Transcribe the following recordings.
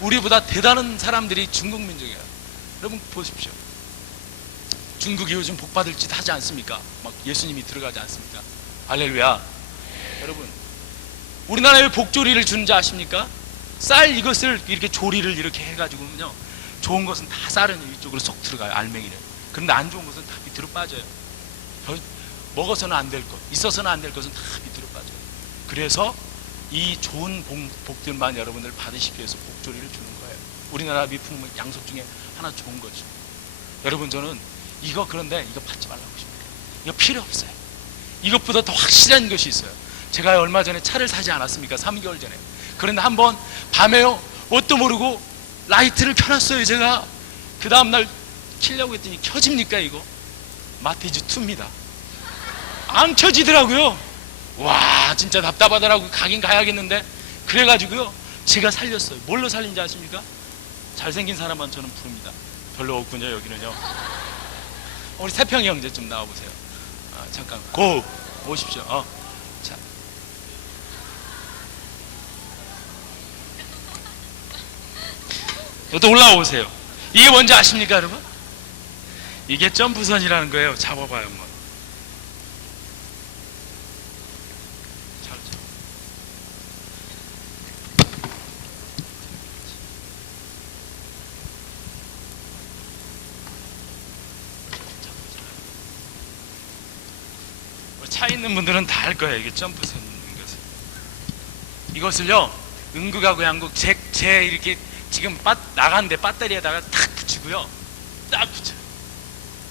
우리보다 대단한 사람들이 중국 민족이에요. 여러분 보십시오. 중국이 요즘 복받을 짓 하지 않습니까? 막 예수님이 들어가지 않습니까? 할렐루야. 여러분, 우리나라에 복조리를 주는지 아십니까? 쌀 이것을 이렇게 조리를 이렇게 해가지고는요, 좋은 것은 다 쌀은 이쪽으로 속 들어가요, 알맹이는. 그런데 안 좋은 것은 다 밑으로 빠져요. 먹어서는 안 될 것, 있어서는 안 될 것은 다 밑으로 빠져요. 그래서 이 좋은 복들만 여러분들 받으시기 위해서 복조리를 주는 거예요. 우리나라 미풍 양속 중에 하나 좋은 거죠. 여러분, 저는 그런데 이거 받지 말라고 싶어요. 이거 필요 없어요. 이것보다 더 확실한 것이 있어요. 제가 얼마 전에 차를 사지 않았습니까? 3개월 전에. 그런데 한번 밤에요, 뭣도 모르고 라이트를 켜놨어요. 제가 그 다음날 켜려고 했더니 켜집니까? 이거 마티즈 2입니다. 안 켜지더라고요. 와, 진짜 답답하더라고요. 가긴 가야겠는데. 그래가지고요, 제가 살렸어요. 뭘로 살린지 아십니까? 잘생긴 사람만 저는 부릅니다. 별로 없군요, 여기는요. 우리 세평이 형제 좀 나와보세요. 잠깐 고 오십시오. 자, 또 올라오세요. 이게 뭔지 아십니까, 여러분? 이게 점프선이라는 거예요. 잡아봐요, 한번. 차 있는 분들은 다 알 거예요. 이게 점프선 것을. 이것을요, 음극하고 양극 제 이렇게 지금 나간데 배터리에다가 탁 붙이고요, 딱 붙여요.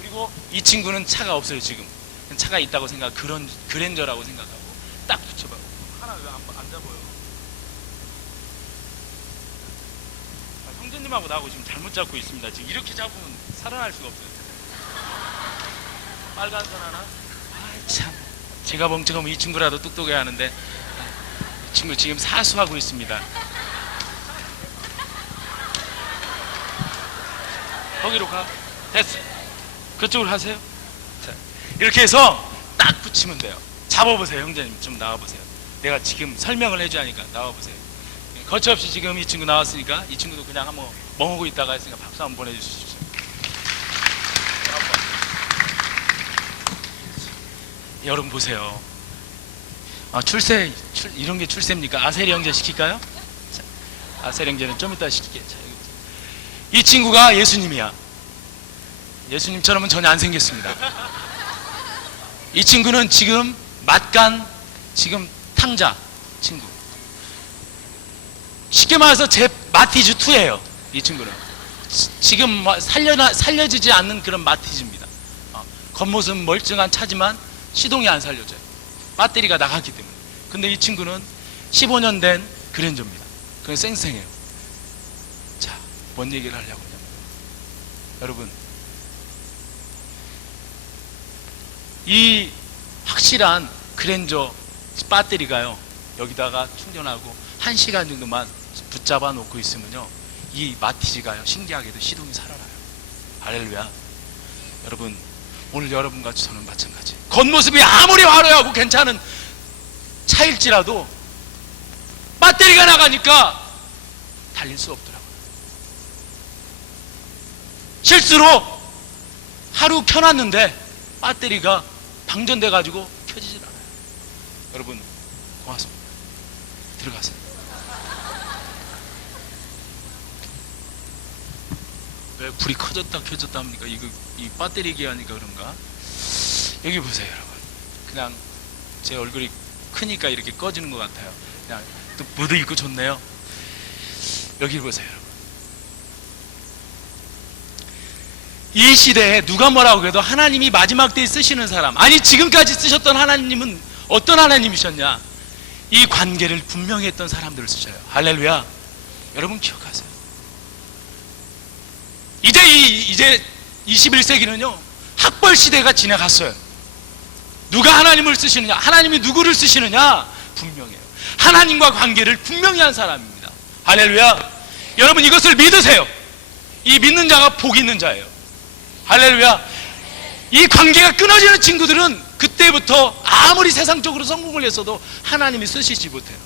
그리고 이 친구는 차가 없어요. 지금 차가 있다고 생각, 그런 그랜저라고 생각하고 딱 붙여봐요. 하나 왜 안 잡아요? 형제님하고 나하고 지금 잘못 잡고 있습니다. 지금 이렇게 잡으면 살아날 수가 없어요. 빨간 선 하나. 참, 제가 멍청하면 이 친구라도 똑똑해야 하는데, 이 친구 지금 사수하고 있습니다. 거기로 가. 됐어. 그쪽으로 하세요. 자, 이렇게 해서 딱 붙이면 돼요. 잡아보세요. 형제님 좀 나와보세요. 내가 지금 설명을 해줘야 하니까 나와보세요. 거침없이 지금 이 친구 나왔으니까, 이 친구도 그냥 한번 멍하고 있다가 했으니까 박수 한번 보내주십시오. 여러분 보세요. 이런 게 출세입니까? 아세리 형제 시킬까요? 자, 아세리 형제는 좀 이따 시킬게요. 자, 이 친구가 예수님이야. 예수님처럼은 전혀 안 생겼습니다. 이 친구는 지금 맛간, 지금 탕자 친구. 쉽게 말해서 제 마티즈 2예요. 이 친구는 지금 살려지지 않는 그런 마티즈입니다. 겉모습 멀쩡한 차지만 시동이 안 살려져요. 배터리가 나갔기 때문에. 근데 이 친구는 15년 된 그랜저입니다. 그냥 쌩쌩해요. 자, 뭔 얘기를 하려고 하냐면, 여러분, 이 확실한 그랜저 배터리가요, 여기다가 충전하고 1시간 정도만 붙잡아 놓고 있으면요, 이 마티즈가요, 신기하게도 시동이 살아나요. 할렐루야. 여러분, 오늘 여러분같이 저는 마찬가지. 겉모습이 아무리 화려하고 괜찮은 차일지라도 배터리가 나가니까 달릴 수 없더라고요. 실수로 하루 켜놨는데 배터리가 방전돼 가지고 켜지질 않아요. 여러분 고맙습니다. 들어가세요. 왜 불이 커졌다 켜졌다 합니까? 이 배터리 기하니까 그런가? 여기 보세요, 여러분. 그냥 제 얼굴이 크니까 이렇게 꺼지는 것 같아요. 그냥 또 무드 있고 좋네요. 여기 보세요, 여러분. 이 시대에 누가 뭐라고 해도 하나님이 마지막 때에 쓰시는 사람, 아니 지금까지 쓰셨던 하나님은 어떤 하나님이셨냐? 이 관계를 분명히 했던 사람들을 쓰셔요. 할렐루야. 여러분 기억하세요. 이제 21세기는요 학벌 시대가 지나갔어요. 누가 하나님을 쓰시느냐, 하나님이 누구를 쓰시느냐 분명해요. 하나님과 관계를 분명히 한 사람입니다. 할렐루야. 여러분 이것을 믿으세요. 이 믿는 자가 복 있는 자예요. 할렐루야. 이 관계가 끊어지는 친구들은 그때부터 아무리 세상적으로 성공을 했어도 하나님이 쓰시지 못해요.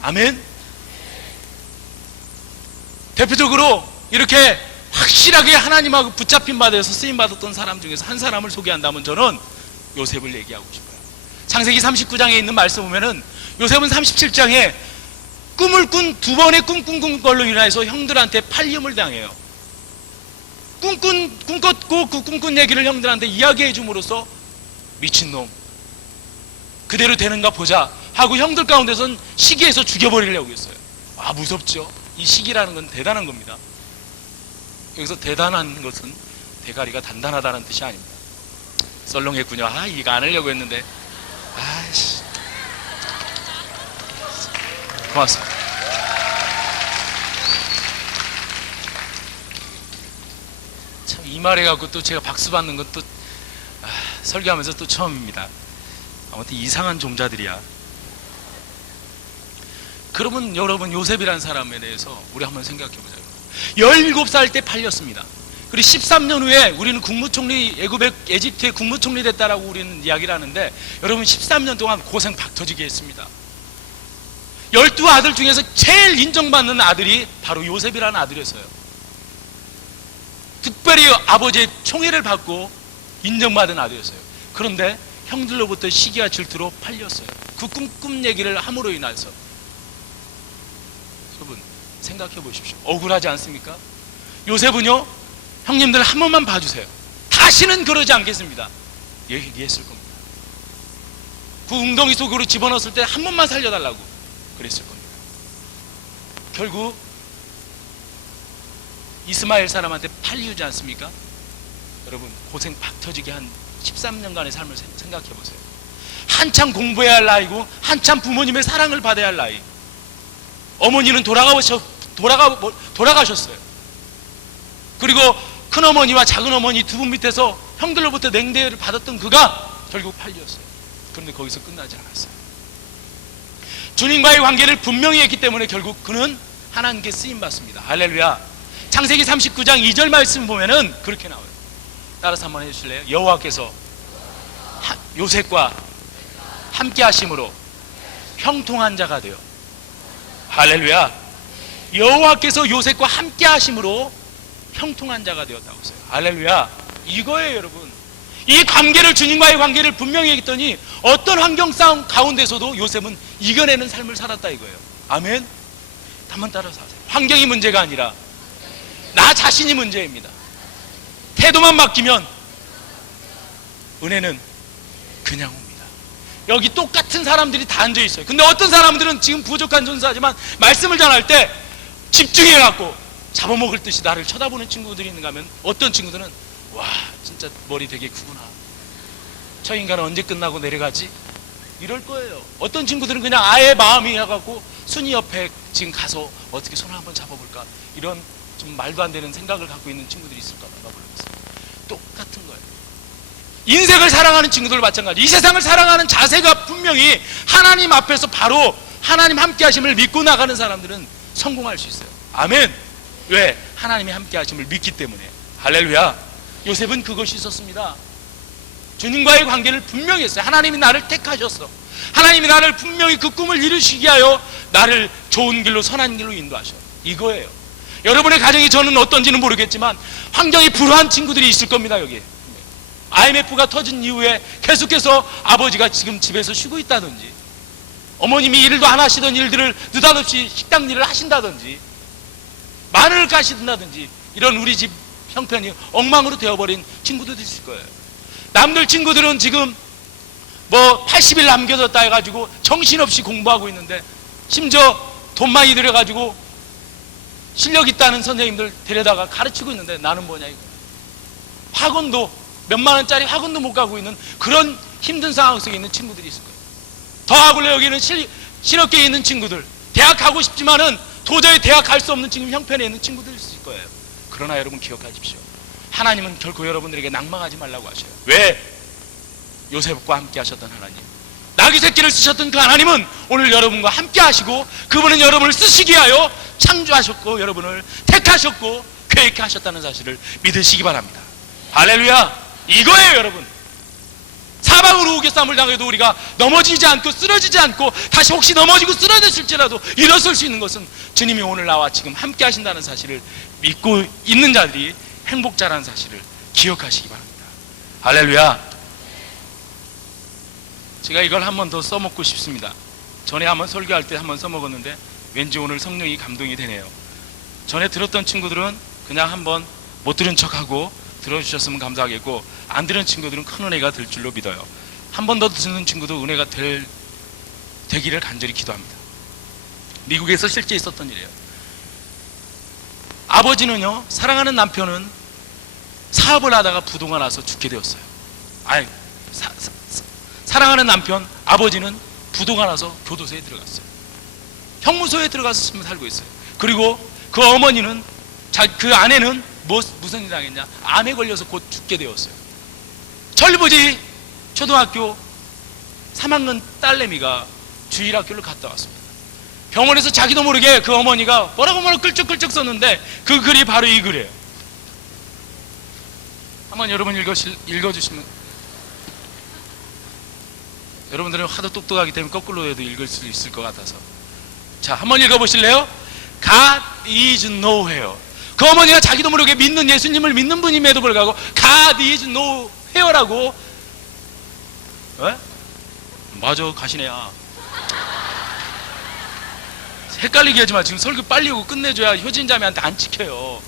아멘. 대표적으로 이렇게 확실하게 하나님하고 붙잡힌 바 되어서 쓰임 받았던 사람 중에서 한 사람을 소개한다면 저는 요셉을 얘기하고 싶어요. 창세기 39장에 있는 말씀 보면은 요셉은 37장에 꿈을 꾼 두 번의 꿈 꾼 걸로 인해서 형들한테 팔림을 당해요. 꿈꿨고 그 꿈꾼 얘기를 형들한테 이야기해 줌으로써 미친놈 그대로 되는가 보자 하고 형들 가운데선 시기해서 죽여버리려고 했어요. 아, 무섭죠. 이 시기라는 건 대단한 겁니다. 여기서 대단한 것은 대가리가 단단하다는 뜻이 아닙니다. 썰렁했군요. 아, 이거 안 하려고 했는데. 아이씨. 고맙습니다. 참, 이 말해 갖고 또 제가 박수 받는 건 또 설교하면서 또 처음입니다. 아무튼 이상한 종자들이야. 그러면 여러분, 요셉이라는 사람에 대해서 우리 한번 생각해 보자요. 17살 때 팔렸습니다. 그리고 13년 후에 우리는 국무총리, 에집트의 국무총리 됐다라고 우리는 이야기를 하는데, 여러분 13년 동안 고생 박터지게 했습니다. 12아들 중에서 제일 인정받는 아들이 바로 요셉이라는 아들이었어요. 특별히 아버지의 총애를 받고 인정받은 아들이었어요. 그런데 형들로부터 시기와 질투로 팔렸어요. 그 꿈 얘기를 함으로 인해서. 여러분 생각해 보십시오. 억울하지 않습니까? 요셉은요, 형님들 한 번만 봐주세요. 다시는 그러지 않겠습니다. 얘기했을 겁니다. 그 웅덩이 속으로 집어넣었을 때 한 번만 살려달라고 그랬을 겁니다. 결국 이스마엘 사람한테 팔리지 않습니까? 여러분 고생 박터지게 한 13년간의 삶을 생각해 보세요. 한참 공부해야 할 나이고 한참 부모님의 사랑을 받아야 할 나이. 어머니는 돌아가셨어요. 그리고 큰어머니와 작은어머니 두 분 밑에서 형들로부터 냉대를 받았던 그가 결국 팔렸어요. 그런데 거기서 끝나지 않았어요. 주님과의 관계를 분명히 했기 때문에 결국 그는 하나님께 쓰임받습니다. 할렐루야. 창세기 39장 2절 말씀 보면은 그렇게 나와요. 따라서 한번 해주실래요? 여호와께서 요셉과 함께 하심으로 형통한 자가 되어. 할렐루야. 여호와께서 요셉과 함께 하심으로 형통한 자가 되었다고 했어요. 할렐루야. 이거예요 여러분. 이 관계를, 주님과의 관계를 분명히 했더니 어떤 환경 싸움 가운데서도 요셉은 이겨내는 삶을 살았다 이거예요. 아멘. 한번 따라서 하세요. 환경이 문제가 아니라 나 자신이 문제입니다. 태도만 바뀌면 은혜는 그냥 옵니다. 여기 똑같은 사람들이 다 앉아 있어요. 근데 어떤 사람들은 지금 부족한 전사지만 말씀을 전할 때 집중해갖고 잡아먹을 듯이 나를 쳐다보는 친구들이 있는가 하면, 어떤 친구들은 와 진짜 머리 되게 크구나, 저 인간은 언제 끝나고 내려가지, 이럴 거예요. 어떤 친구들은 그냥 아예 마음이 해갖고 순이 옆에 지금 가서 어떻게 손을 한번 잡아볼까, 이런 좀 말도 안 되는 생각을 갖고 있는 친구들이 있을까 봐 모르겠어요. 똑같은 거예요. 인생을 사랑하는 친구들 마찬가지. 이 세상을 사랑하는 자세가 분명히 하나님 앞에서 바로 하나님 함께 하심을 믿고 나가는 사람들은 성공할 수 있어요. 아멘. 왜? 하나님이 함께 하심을 믿기 때문에. 할렐루야. 요셉은 그것이 있었습니다. 주님과의 관계를 분명히 했어요. 하나님이 나를 택하셨어. 하나님이 나를 분명히 그 꿈을 이루시기 위하여 나를 좋은 길로, 선한 길로 인도하셔. 이거예요. 여러분의 가정이 저는 어떤지는 모르겠지만 환경이 불우한 친구들이 있을 겁니다. 여기 IMF가 터진 이후에 계속해서 아버지가 지금 집에서 쉬고 있다든지, 어머님이 일도 안 하시던 일들을 느닷없이 식당 일을 하신다든지, 마늘을 까신다든지, 이런 우리 집 형편이 엉망으로 되어버린 친구들도 있을 거예요. 남들 친구들은 지금 뭐 80일 남겨뒀다 해가지고 정신없이 공부하고 있는데, 심지어 돈 많이 들여가지고 실력 있다는 선생님들 데려다가 가르치고 있는데 나는 뭐냐 이거. 학원도 몇만 원짜리 학원도 못 가고 있는 그런 힘든 상황 속에 있는 친구들이 있을 거예요. 더하고 여기는 실업계에 있는 친구들, 대학 가고 싶지만은 도저히 대학 갈 수 없는 지금 형편에 있는 친구들이 있을 거예요. 그러나 여러분 기억하십시오. 하나님은 결코 여러분들에게 낭망하지 말라고 하셔요. 왜? 요셉과 함께 하셨던 하나님, 나귀 새끼를 쓰셨던 그 하나님은 오늘 여러분과 함께 하시고, 그분은 여러분을 쓰시기 위하여 창조하셨고 여러분을 택하셨고 계획하셨다는 사실을 믿으시기 바랍니다. 할렐루야. 이거예요 여러분. 사방으로 우겨싸움을 당해도 우리가 넘어지지 않고 쓰러지지 않고 다시 혹시 넘어지고 쓰러졌을지라도 일어설 수 있는 것은 주님이 오늘 나와 지금 함께 하신다는 사실을 믿고 있는 자들이 행복자라는 사실을 기억하시기 바랍니다. 할렐루야. 제가 이걸 한 번 더 써먹고 싶습니다. 전에 한번 설교할 때 한번 써먹었는데 왠지 오늘 성령이 감동이 되네요. 전에 들었던 친구들은 그냥 한번 못 들은 척하고 들어주셨으면 감사하겠고, 안 들은 친구들은 큰 은혜가 될 줄로 믿어요. 한 번 더 듣는 친구도 은혜가 되기를 간절히 기도합니다. 미국에서 실제 있었던 일이에요. 아버지는요, 사랑하는 남편은 사업을 하다가 부도가 나서 죽게 되었어요. 사랑하는 남편 아버지는 부도가 나서 교도소에 들어갔어요. 형무소에 들어가서 지금 살고 있어요. 그리고 그 어머니는 그 아내는 무슨 일 당했냐, 암에 걸려서 곧 죽게 되었어요. 철부지 초등학교 3학년 딸내미가 주일학교를 갔다 왔습니다. 병원에서 자기도 모르게 그 어머니가 뭐라고 끌적끌적 썼는데 그 글이 바로 이 글이에요. 한번 여러분 읽어주시면, 여러분들은 하도 똑똑하기 때문에 거꾸로 해도 읽을 수 있을 것 같아서, 자, 한번 읽어보실래요? God is nowhere. 그 어머니가 자기도 모르게 믿는 예수님을 믿는 분임에도 불구하고 God is nowhere라고, 맞아, 가시네요. 헷갈리게 하지 마. 지금 설교 빨리 오고 끝내줘야 효진자매한테 안 찍혀요.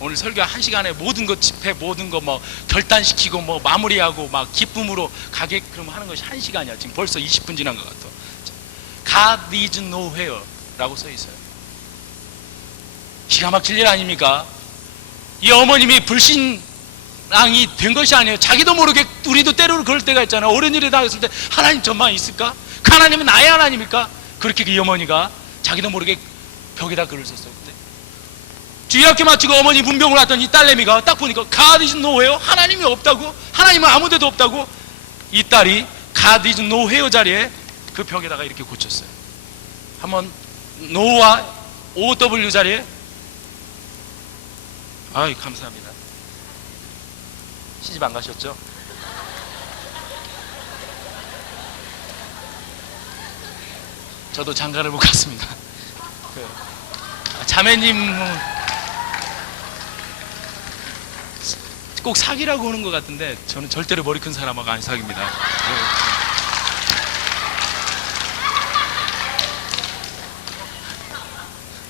오늘 설교 1시간에 모든 거 집회, 모든 거 뭐 결단시키고 뭐 마무리하고 막 기쁨으로 가게끔 하는 것이 1시간이야. 지금 벌써 20분 지난 것 같아. God is nowhere 라고 써 있어요. 기가 막힐 일 아닙니까? 이 어머님이 불신앙이 된 것이 아니에요. 자기도 모르게, 우리도 때로는 그럴 때가 있잖아요. 옳은 일에 당했을 때 하나님 저만 있을까? 그 하나님은 나의 하나님입니까? 그렇게 이 어머니가 자기도 모르게 벽에다 글을 썼어요. 그때 주일학교 마치고 어머니 문병을 왔더니 딸내미가 딱 보니까 God is nowhere, 하나님이 없다고, 하나님은 아무 데도 없다고. 이 딸이 God is nowhere 자리에 그 벽에다가 이렇게 고쳤어요. 한번 no와 OW 자리에, 아이 감사합니다. 시집 안 가셨죠? 저도 장가를 못 갔습니다. 자매님 꼭 사귀라고 오는 것 같은데 저는 절대로 머리 큰 사람하고 안 사귀입니다.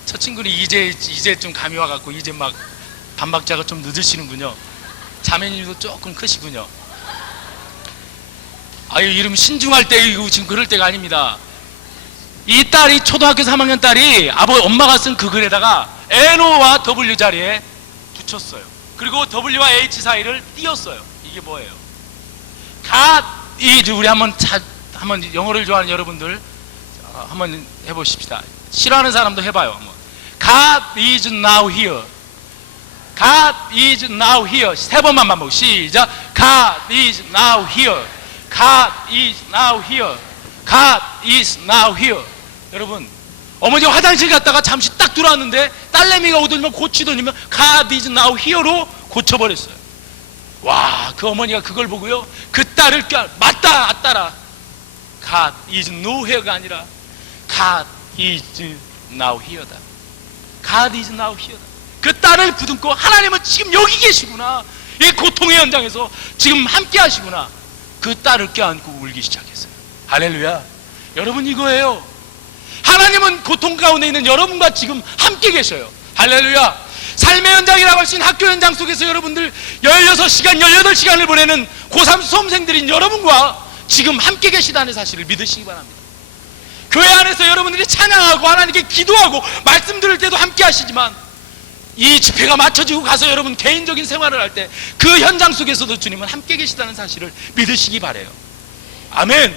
저 친구는 이제 좀 감이 와갖고 이제 막 반박자가 좀 늦으시는군요. 자매님도 조금 크시군요. 아유, 이름 신중할 때이고 지금 그럴 때가 아닙니다. 이 딸이 초등학교 3학년 딸이 엄마가 쓴 그 글에다가 NO와 W 자리에 붙였어요. 그리고 W와 H 사이를 띄었어요. 이게 뭐예요? God is, 우리 한번 영어를 좋아하는 여러분들 한번 해보십시다. 싫어하는 사람도 해봐요. 한번. God is now here. God is now here. 3번만 반복. 시작. God is now here. God is now here. God is now here. 여러분, 어머니가 화장실 갔다가 잠시 딱 들어왔는데 딸내미가 오더니만 고치더니만 God is now here로 고쳐버렸어요. 와, 그 어머니가 그걸 보고요, 그 딸을 맞다, 아따라. God is nowhere가 아니라 God is now here다. God is now here다. 그 딸을 부둥고 하나님은 지금 여기 계시구나, 이 고통의 현장에서 지금 함께 하시구나. 그 딸을 껴안고 울기 시작했어요. 할렐루야. 여러분, 이거예요. 하나님은 고통 가운데 있는 여러분과 지금 함께 계셔요. 할렐루야. 삶의 현장이라고 할 수 있는 학교 현장 속에서 여러분들 16시간, 18시간을 보내는 고3 수험생들인 여러분과 지금 함께 계시다는 사실을 믿으시기 바랍니다. 교회 안에서 여러분들이 찬양하고 하나님께 기도하고 말씀 들을 때도 함께 하시지만, 이 집회가 마쳐지고 가서 여러분 개인적인 생활을 할 때 그 현장 속에서도 주님은 함께 계시다는 사실을 믿으시기 바래요. 아멘.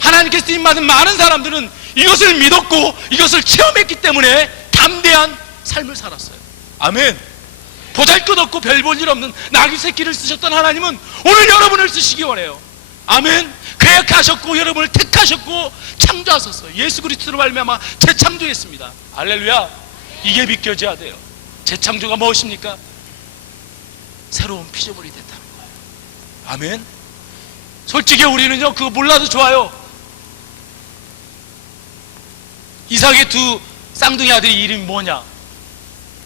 하나님께 쓰임받은 많은 사람들은 이것을 믿었고 이것을 체험했기 때문에 담대한 삶을 살았어요. 아멘. 보잘것없고 별 볼 일 없는 나귀 새끼를 쓰셨던 하나님은 오늘 여러분을 쓰시기 원해요. 아멘. 계획하셨고 여러분을 택하셨고 창조하셨어요. 예수 그리스도로 말미암아 재창조했습니다. 할렐루야. 이게 믿겨져야 돼요. 재창조가 무엇입니까? 새로운 피조물이 됐다는 거예요. 아멘. 솔직히 우리는요 그거 몰라도 좋아요. 이삭의 두 쌍둥이 아들의 이름이 뭐냐?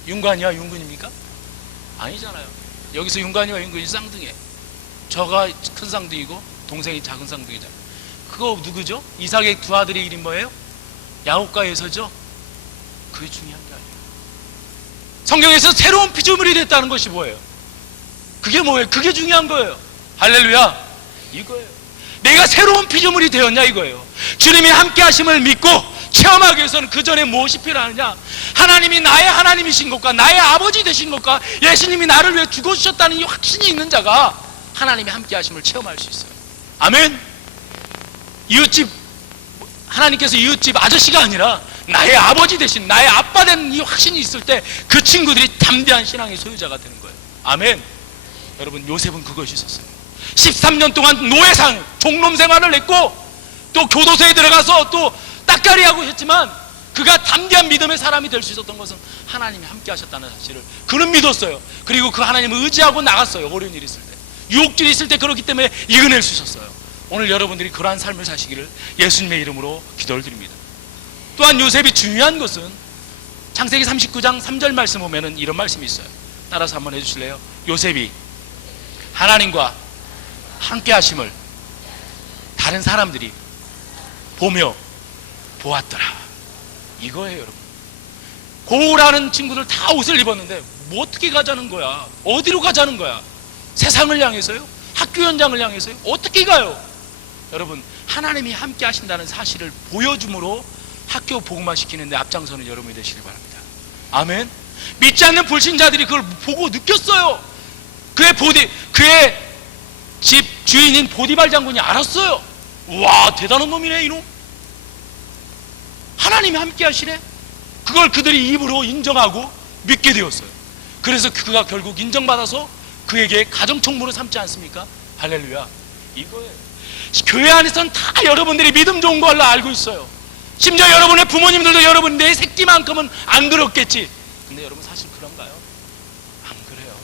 윤관이와 윤근입니까? 아니잖아요. 여기서 윤관이와 윤근이 쌍둥이에요. 저가 큰 쌍둥이고 동생이 작은 쌍둥이잖아요. 그거 누구죠? 이삭의 두 아들의 이름이 뭐예요? 야곱과 에서죠? 그게 중요한 게 아니에요. 성경에서 새로운 피조물이 됐다는 것이 뭐예요? 그게 뭐예요? 그게 중요한 거예요. 할렐루야. 이거예요. 내가 새로운 피조물이 되었냐 이거예요. 주님이 함께 하심을 믿고 체험하기 위해서는 그 전에 무엇이 필요하느냐? 하나님이 나의 하나님이신 것과 나의 아버지 되신 것과 예수님이 나를 위해 죽어주셨다는 이 확신이 있는 자가 하나님이 함께 하심을 체험할 수 있어요. 아멘. 이웃집, 하나님께서 이웃집 아저씨가 아니라 나의 아버지 되신, 나의 아빠 된 이 확신이 있을 때 그 친구들이 담대한 신앙의 소유자가 되는 거예요. 아멘. 여러분, 요셉은 그것이 있었어요. 13년 동안 노예상, 종놈 생활을 했고 또 교도소에 들어가서 또 따까리하고 했지만 그가 담대한 믿음의 사람이 될 수 있었던 것은 하나님이 함께 하셨다는 사실을 그는 믿었어요. 그리고 그 하나님을 의지하고 나갔어요. 어려운 일이 있을 때, 유혹질이 있을 때. 그렇기 때문에 이겨낼 수 있었어요. 오늘 여러분들이 그러한 삶을 사시기를 예수님의 이름으로 기도를 드립니다. 또한 요셉이 중요한 것은 창세기 39장 3절 말씀 보면은 이런 말씀이 있어요. 따라서 한번 해주실래요? 요셉이 하나님과 함께 하심을 다른 사람들이 보며 보았더라. 이거예요, 여러분. 고우라는 친구들 다 옷을 입었는데 뭐 어떻게 가자는 거야? 어디로 가자는 거야? 세상을 향해서요? 학교 현장을 향해서요? 어떻게 가요? 여러분, 하나님이 함께 하신다는 사실을 보여줌으로 학교 복음화 시키는데 앞장서는 여러분이 되시길 바랍니다. 아멘. 믿지 않는 불신자들이 그걸 보고 느꼈어요. 그의 집 주인인 보디발 장군이 알았어요. 와, 대단한 놈이네 이놈. 하나님이 함께 하시네. 그걸 그들이 입으로 인정하고 믿게 되었어요. 그래서 그가 결국 인정받아서 그에게 가정총무를 삼지 않습니까? 할렐루야. 이거예요. 교회 안에서는 다 여러분들이 믿음 좋은 걸로 알고 있어요. 심지어 여러분의 부모님들도 여러분 내 새끼만큼은 안 그렇겠지. 근데 여러분 사실 그런가요? 안 그래요.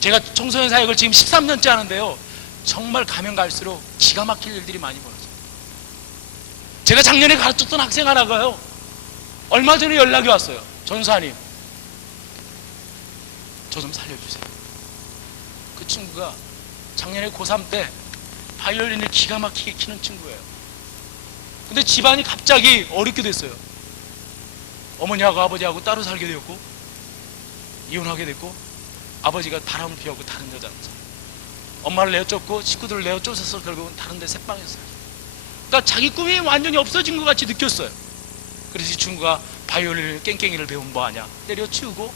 제가 청소년 사역을 지금 13년째 하는데요, 정말 가면 갈수록 기가 막힐 일들이 많이 벌어져요. 제가 작년에 가르쳤던 학생 하나가요, 얼마 전에 연락이 왔어요. 전사님, 저 좀 살려주세요. 그 친구가 작년에 고3 때 바이올린을 기가 막히게 키는 친구예요. 근데 집안이 갑자기 어렵게 됐어요. 어머니하고 아버지하고 따로 살게 되었고 이혼하게 됐고 아버지가 바람을 피우고 다른 여자를 살아요. 엄마를 내어쫓고 식구들을 내어쫓아서 결국은 다른 데 새방에서 살아요. 그러니까 자기 꿈이 완전히 없어진 것 같이 느꼈어요. 그래서 이 친구가 바이올린 깽깽이를 배우면 뭐하냐, 때려치우고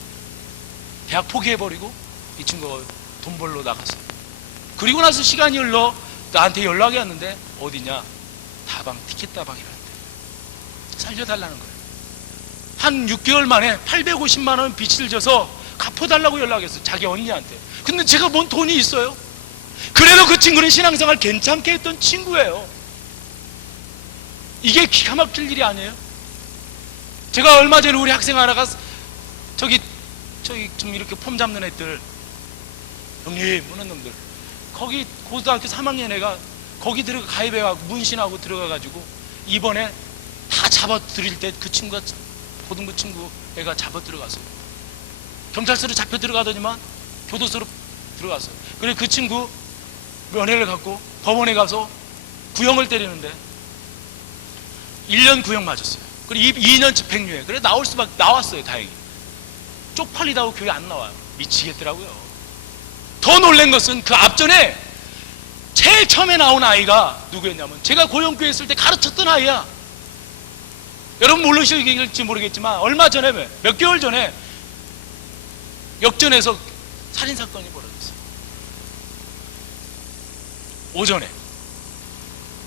대학 포기해버리고 이 친구가 돈 벌러 나갔어요. 그리고 나서 시간이 흘러 나한테 연락이 왔는데 어디냐, 다방, 티켓 다방이라는데 살려달라는 거예요. 한 6개월 만에 850만 원 빚을 져서 갚아달라고 연락했어요, 자기 언니한테. 근데 제가 뭔 돈이 있어요? 그래도 그 친구는 신앙생활 괜찮게 했던 친구예요. 이게 기가 막힐 일이 아니에요? 제가 얼마 전에 우리 학생 하나가 저기 좀 이렇게 폼 잡는 애들, 형님 하는 놈들, 거기 고등학교 3학년 애가 거기 들어가 가입해가지고 문신하고 들어가가지고 이번에 다 잡아들일 때 그 친구가, 고등부 친구 애가 잡아 들어갔어요. 경찰서로 잡혀 들어가더니만 교도소로 들어갔어요. 그래 그 친구 면회를 갖고 법원에 가서 구형을 때리는데 1년 구형 맞았어요. 그리고 2년 집행유예. 그래 나올 수밖에, 나왔어요. 다행히. 쪽팔리다고 교회 안 나와요. 미치겠더라고요. 더 놀란 것은 그 앞전에 제일 처음에 나온 아이가 누구였냐면 제가 고영교회 있을 때 가르쳤던 아이야. 여러분 모르실지 모르겠지만 얼마 전에, 몇 개월 전에 역전에서 살인사건이 벌어졌어요.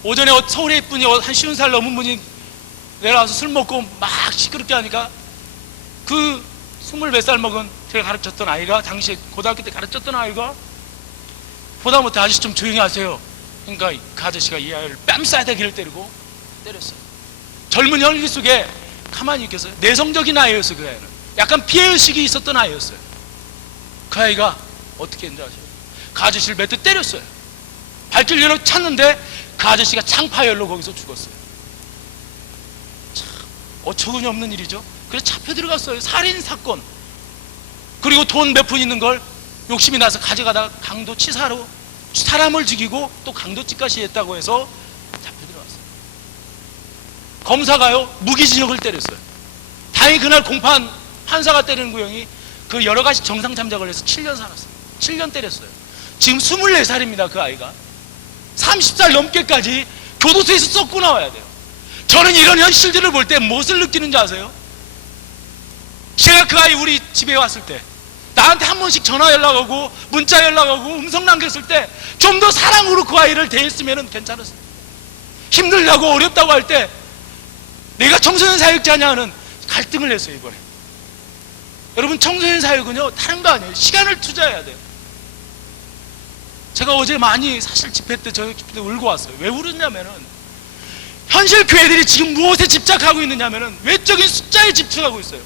오전에 서울에 분이 한 50살 넘은 분이 내려와서 술 먹고 막 시끄럽게 하니까 그 20몇 살 먹은 제가 가르쳤던 아이가, 당시에 고등학교 때 가르쳤던 아이가 보다 못해 아저씨 좀 조용히 하세요. 그러니까 그 아저씨가 이 아이를 뺨싸대기를 때리고 때렸어요. 젊은 혈기 속에 가만히 있겠어요? 내성적인 아이였어요. 그 아이는 약간 피해의식이 있었던 아이였어요. 그 아이가 어떻게 했는지 아세요? 그 아저씨를 몇 대 때렸어요. 발길 열어 찾는데 그 아저씨가 창파열로 거기서 죽었어요. 참 어처구니 없는 일이죠. 그래서 잡혀 들어갔어요. 살인사건. 그리고 돈 몇 푼 있는 걸 욕심이 나서 가져가다가 강도치사로 사람을 죽이고 또 강도치까지 했다고 해서 잡혀 들어갔어요. 검사가요 무기징역을 때렸어요. 다행히 그날 공판 판사가 때리는 구형이 그 여러 가지 정상 참작을 해서 7년 살았어요. 7년 때렸어요. 지금 24살입니다. 그 아이가 30살 넘게까지 교도소에서 썩고 나와야 돼요. 저는 이런 현실들을 볼 때 무엇을 느끼는지 아세요? 제가 그 아이 우리 집에 왔을 때 나한테 한 번씩 전화 연락하고 문자 연락하고 음성 남겼을 때 좀 더 사랑으로 그 아이를 대했으면 괜찮았어요. 힘들다고 어렵다고 할 때 내가 청소년 사역자냐 하는 갈등을 했어요. 이번에 여러분, 청소년 사역은요 다른 거 아니에요. 시간을 투자해야 돼요. 제가 어제 많이 사실 집회 때 저녁 집회 때 울고 왔어요. 왜 울었냐면은 현실 교회들이 지금 무엇에 집착하고 있느냐면은 외적인 숫자에 집중하고 있어요.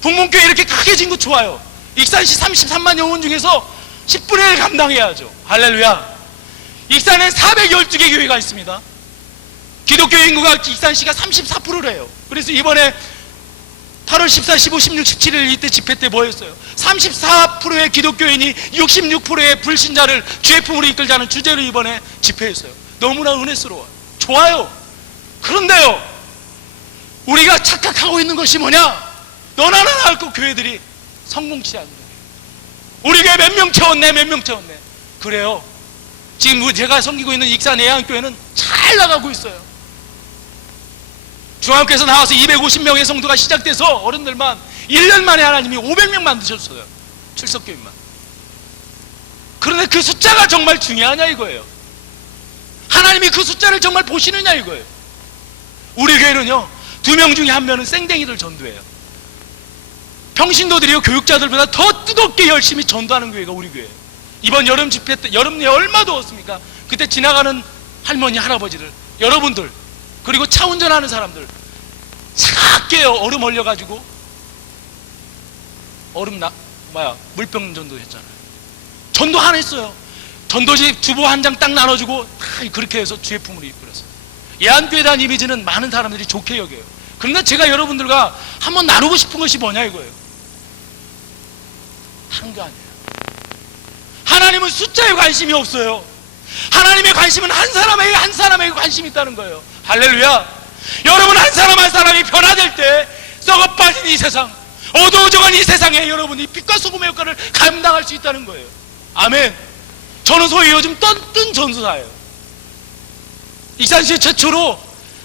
북문교회 이렇게 크게 진 거 좋아요. 익산시 33만 영혼 중에서 10분의 1 감당해야죠. 할렐루야. 익산에 412개 교회가 있습니다. 기독교 인구가 익산시가 34%래요. 그래서 이번에 8월 14, 15, 16, 17일 이때 집회 때 뭐였어요? 34%의 기독교인이 66%의 불신자를 주의 품으로 이끌자는 주제로 이번에 집회했어요. 너무나 은혜스러워요. 좋아요. 그런데요, 우리가 착각하고 있는 것이 뭐냐? 너나 나나 할 교회들이 성공치 않는 거예요. 우리 교회 몇 명 채웠네, 몇 명 채웠네. 그래요. 지금 제가 섬기고 있는 익산 예안교회는 잘 나가고 있어요. 중앙교회에서 나와서 250명의 성도가 시작돼서 어른들만 1년 만에 하나님이 500명 만드셨어요. 출석교인만. 그런데 그 숫자가 정말 중요하냐 이거예요. 하나님이 그 숫자를 정말 보시느냐 이거예요. 우리 교회는요 2명 중에 1명은 쌩댕이들 전도해요. 평신도들이요 교육자들보다 더 뜨겁게 열심히 전도하는 교회가 우리 교회예요. 이번 여름 집회 때, 여름에 얼마 더웠습니까? 그때 지나가는 할머니 할아버지들, 여러분들, 그리고 차 운전하는 사람들 차갑게요 얼음 얼려가지고 물병 전도했잖아요. 전도 안 했어요. 전도지 주보 한 장 딱 나눠주고 다 그렇게 해서 주의 품으로 이끌었어요. 예안교회에 대한 이미지는 많은 사람들이 좋게 여겨요. 그런데 제가 여러분들과 한번 나누고 싶은 것이 뭐냐 이거예요. 다른 게 아니에요. 하나님은 숫자에 관심이 없어요. 하나님의 관심은 한 사람에게 관심이 있다는 거예요. 할렐루야. 여러분, 한 사람 한 사람이 변화될 때 썩어 빠진 이 세상, 어두워져간 이 세상에 여러분이 빛과 소금의 역할을 감당할 수 있다는 거예요. 아멘. 저는 소위 요즘 뜬 전도사예요. 익산시 최초로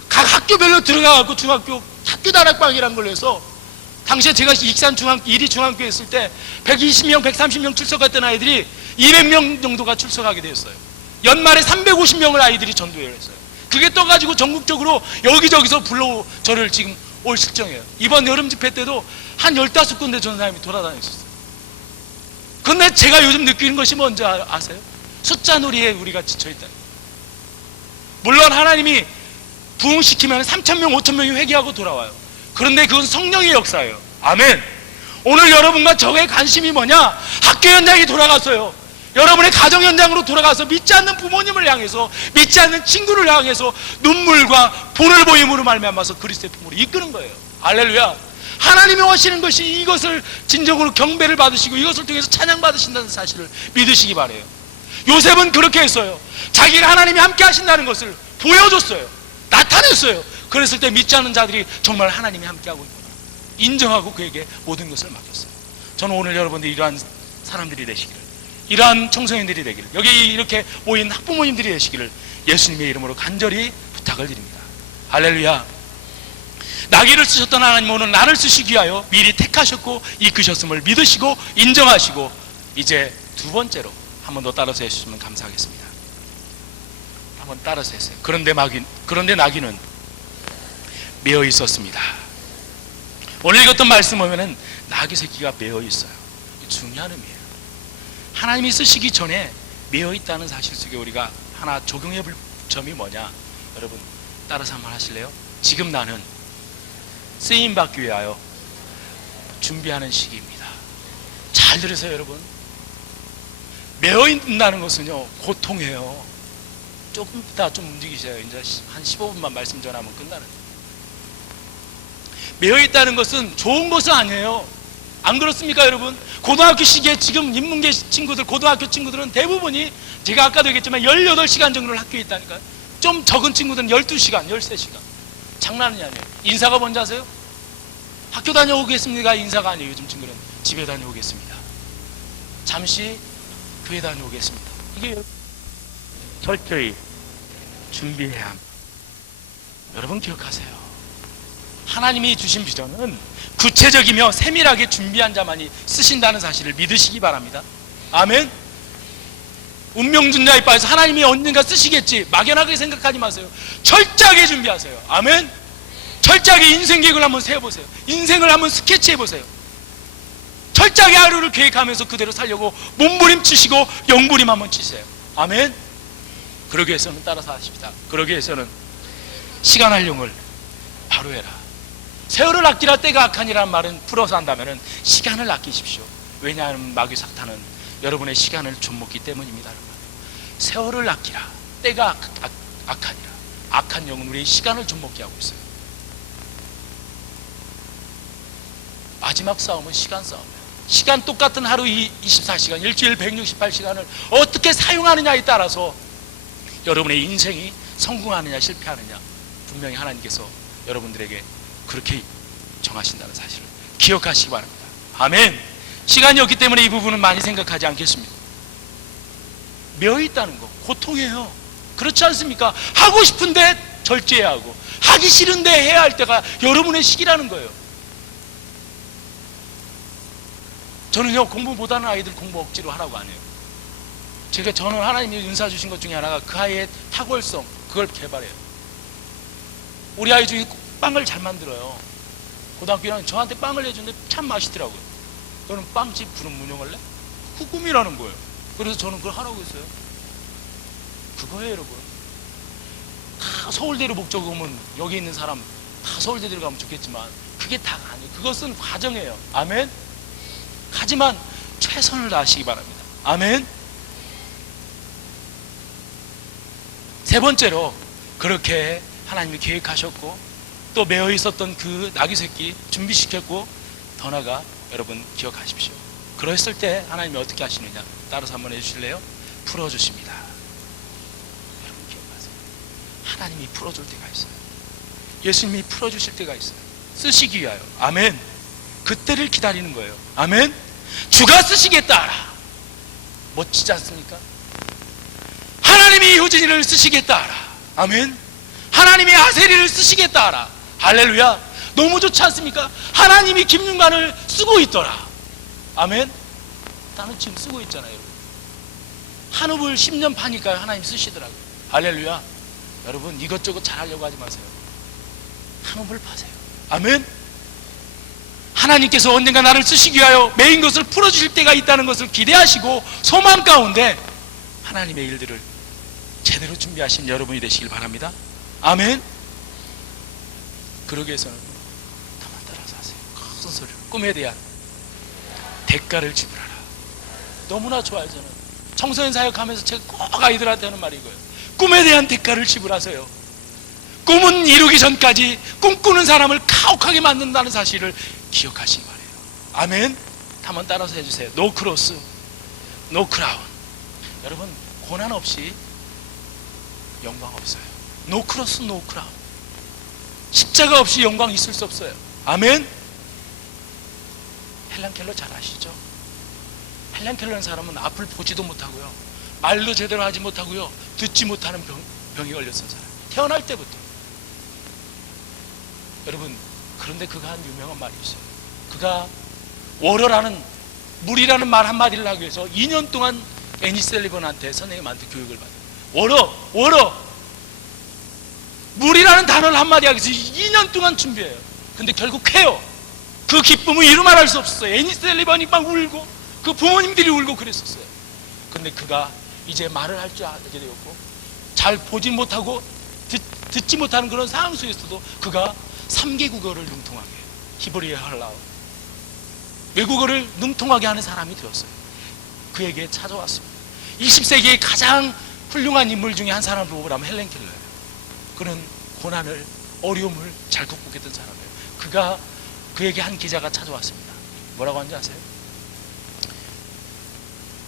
각 학교별로 들어가고 중학교 학교 다락방이라는 걸 해서 당시에 제가 익산 이리 중학교에 있을 때 120명, 130명 출석했던 아이들이 200명 정도가 출석하게 되었어요. 연말에 350명을 아이들이 전도회를 했어요. 그게 떠가지고 전국적으로 여기저기서 불러 저를 지금 올 실정이에요. 이번 여름 집회 때도 한 15군데 전사님이 돌아다녔었어요. 근데 제가 요즘 느끼는 것이 뭔지 아세요? 숫자 놀이에 우리가 지쳐있다. 물론 하나님이 부흥시키면 3,000명, 5,000명이 회개하고 돌아와요. 그런데 그건 성령의 역사예요. 아멘. 오늘 여러분과 저의 관심이 뭐냐? 학교 현장에 돌아갔어요. 여러분의 가정 현장으로 돌아가서 믿지 않는 부모님을 향해서, 믿지 않는 친구를 향해서 눈물과 본을 보임으로 말미암아서 그리스도의 품으로 이끄는 거예요. 할렐루야. 하나님이 하시는 것이 이것을 진정으로 경배를 받으시고 이것을 통해서 찬양 받으신다는 사실을 믿으시기 바라요. 요셉은 그렇게 했어요. 자기가 하나님이 함께 하신다는 것을 보여줬어요. 나타냈어요. 그랬을 때 믿지 않는 자들이 정말 하나님이 함께하고 있구나 인정하고 그에게 모든 것을 맡겼어요. 저는 오늘 여러분들이 이러한 사람들이 되시기를, 이러한 청소년들이 되기를, 여기 이렇게 모인 학부모님들이 되시기를 예수님의 이름으로 간절히 부탁을 드립니다. 할렐루야. 나귀를 쓰셨던 하나님, 오늘 나를 쓰시기 위하여 미리 택하셨고 이끄셨음을 믿으시고 인정하시고 이제 두 번째로 한 번 더 따라서 해주시면 감사하겠습니다. 한번 따라서 했어요. 그런데 나귀는 매어 있었습니다. 오늘 읽었던 말씀 보면은 나귀 새끼가 매어 있어요. 중요한 의미예요. 하나님이 쓰시기 전에 매어 있다는 사실 속에 우리가 하나 적용해 볼 점이 뭐냐? 여러분 따라서 한번 하실래요? 지금 나는 쓰임 받기 위하여 준비하는 시기입니다. 잘 들으세요, 여러분. 매어 있다는 것은요 고통이에요. 조금 더 좀 움직이셔요. 이제 한 15분만 말씀 전하면 끝나는. 매여 있다는 것은 좋은 것은 아니에요. 안 그렇습니까, 여러분? 고등학교 시기에 지금 인문계 친구들, 고등학교 친구들은 대부분이 제가 아까도 얘기했지만 18시간 정도를 학교에 있다니까요. 좀 적은 친구들은 12시간, 13시간. 장난이 아니에요. 인사가 뭔지 아세요? 학교 다녀오겠습니다. 인사가 아니에요. 요즘 친구는 집에 다녀오겠습니다. 잠시 교회 다녀오겠습니다. 이게 철저히 준비해야 합니다. 여러분 기억하세요. 하나님이 주신 비전은 구체적이며 세밀하게 준비한 자만이 쓰신다는 사실을 믿으시기 바랍니다. 아멘. 운명준자에 빠져서 하나님이 언젠가 쓰시겠지 막연하게 생각하지 마세요. 철저하게 준비하세요. 아멘. 철저하게 인생 계획을 한번 세워보세요. 인생을 한번 스케치해보세요. 철저하게 하루를 계획하면서 그대로 살려고 몸부림치시고 영부림 한번 치세요. 아멘. 그러기 위해서는 따라서 하십니다. 그러기 위해서는 시간 활용을 바로 해라. 세월을 아끼라 때가 악하니라는 말은 풀어서 한다면 시간을 아끼십시오. 왜냐하면 마귀 사탄은 여러분의 시간을 좀먹기 때문입니다. 세월을 아끼라 때가 악하니라. 악한 영은 우리의 시간을 좀먹게 하고 있어요. 마지막 싸움은 시간 싸움이에요. 시간 똑같은 하루 24시간, 일주일 168시간을 어떻게 사용하느냐에 따라서 여러분의 인생이 성공하느냐 실패하느냐 분명히 하나님께서 여러분들에게 그렇게 정하신다는 사실을 기억하시기 바랍니다. 아멘. 시간이 없기 때문에 이 부분은 많이 생각하지 않겠습니다. 매여 있다는 거 고통이에요. 그렇지 않습니까? 하고 싶은데 절제해야 하고 하기 싫은데 해야 할 때가 여러분의 시기라는 거예요. 저는요 공부 못하는 아이들 공부 억지로 하라고 안 해요. 저는 하나님이 은사 주신 것 중에 하나가 그 아이의 탁월성 그걸 개발해요. 우리 아이 중에 빵을 잘 만들어요. 고등학교 1학년 저한테 빵을 해주는데 참 맛있더라고요. 너는 빵집 부른 운영할래? 그 꿈이라는 거예요. 그래서 저는 그걸 하라고 했어요. 그거예요 여러분. 다 서울대로 목적 오면 여기 있는 사람 다 서울대로 가면 좋겠지만 그게 다가 아니에요. 그것은 과정이에요. 아멘. 하지만 최선을 다하시기 바랍니다. 아멘. 세 번째로 그렇게 하나님이 계획하셨고 또 매어 있었던 그 나귀 새끼 준비시켰고 더 나아가 여러분 기억하십시오. 그랬을 때 하나님이 어떻게 하시느냐 따라서 한번 해주실래요? 풀어주십니다. 여러분 기억하세요. 하나님이 풀어줄 때가 있어요. 예수님이 풀어주실 때가 있어요. 쓰시기 위하여. 아멘. 그때를 기다리는 거예요. 아멘. 주가 쓰시겠다 알아. 멋지지 않습니까? 하나님이 효진이를 쓰시겠다 알아. 아멘. 하나님이 아세리를 쓰시겠다 알아. 할렐루야. 너무 좋지 않습니까? 하나님이 김윤관을 쓰고 있더라. 아멘. 나는 지금 쓰고 있잖아요. 여러분. 한우물 10년 파니까 하나님 쓰시더라고요. 할렐루야. 여러분 이것저것 잘하려고 하지 마세요. 한우물 파세요. 아멘. 하나님께서 언젠가 나를 쓰시기 위하여 메인 것을 풀어주실 때가 있다는 것을 기대하시고 소망 가운데 하나님의 일들을 제대로 준비하신 여러분이 되시길 바랍니다. 아멘. 그러기 위해서는 다만 따라서 하세요. 큰 소리로 꿈에 대한 대가를 지불하라. 너무나 좋아요. 저는 청소년 사역하면서 제가 꼭 아이들한테 하는 말이 이거예요. 꿈에 대한 대가를 지불하세요. 꿈은 이루기 전까지 꿈꾸는 사람을 가혹하게 만든다는 사실을 기억하시기 바래요. 아멘. 한번 따라서 해주세요. 노 크로스, 노 크라운. 여러분 고난 없이 영광 없어요. 노 크로스, 노 크라운. 십자가 없이 영광 있을 수 없어요. 아멘. 헬렌 켈러 잘 아시죠? 헬렌 켈러는 사람은 앞을 보지도 못하고요, 말도 제대로 하지 못하고요, 듣지 못하는 병이 걸렸던 사람. 태어날 때부터. 여러분 그런데 그가 한 유명한 말이 있어요. 그가 워러라는 물이라는 말 한마디를 하기 위해서 2년 동안 애니 셀리번한테 선생님한테 교육을 받아요. 워러 물이라는 단어를 한마디 하기 위해서 2년 동안 준비해요. 근데 결국 해요. 그 기쁨을 이루말할 수 없었어요. 애니 셀리번이 막 울고 그 부모님들이 울고 그랬었어요. 근데 그가 이제 말을 할 줄 알게 되었고 잘 보지 못하고 듣지 못하는 그런 상황 속에서도 그가 3개 국어를 능통하게, 히브리어, 할라어, 외국어를 능통하게 하는 사람이 되었어요. 그에게 찾아왔습니다. 20세기의 가장 훌륭한 인물 중에 한 사람을 뽑으라면 헬렌 켈러예요. 그는 고난을, 어려움을 잘 극복했던 사람이에요. 그에게 한 기자가 찾아왔습니다. 뭐라고 하는지 아세요?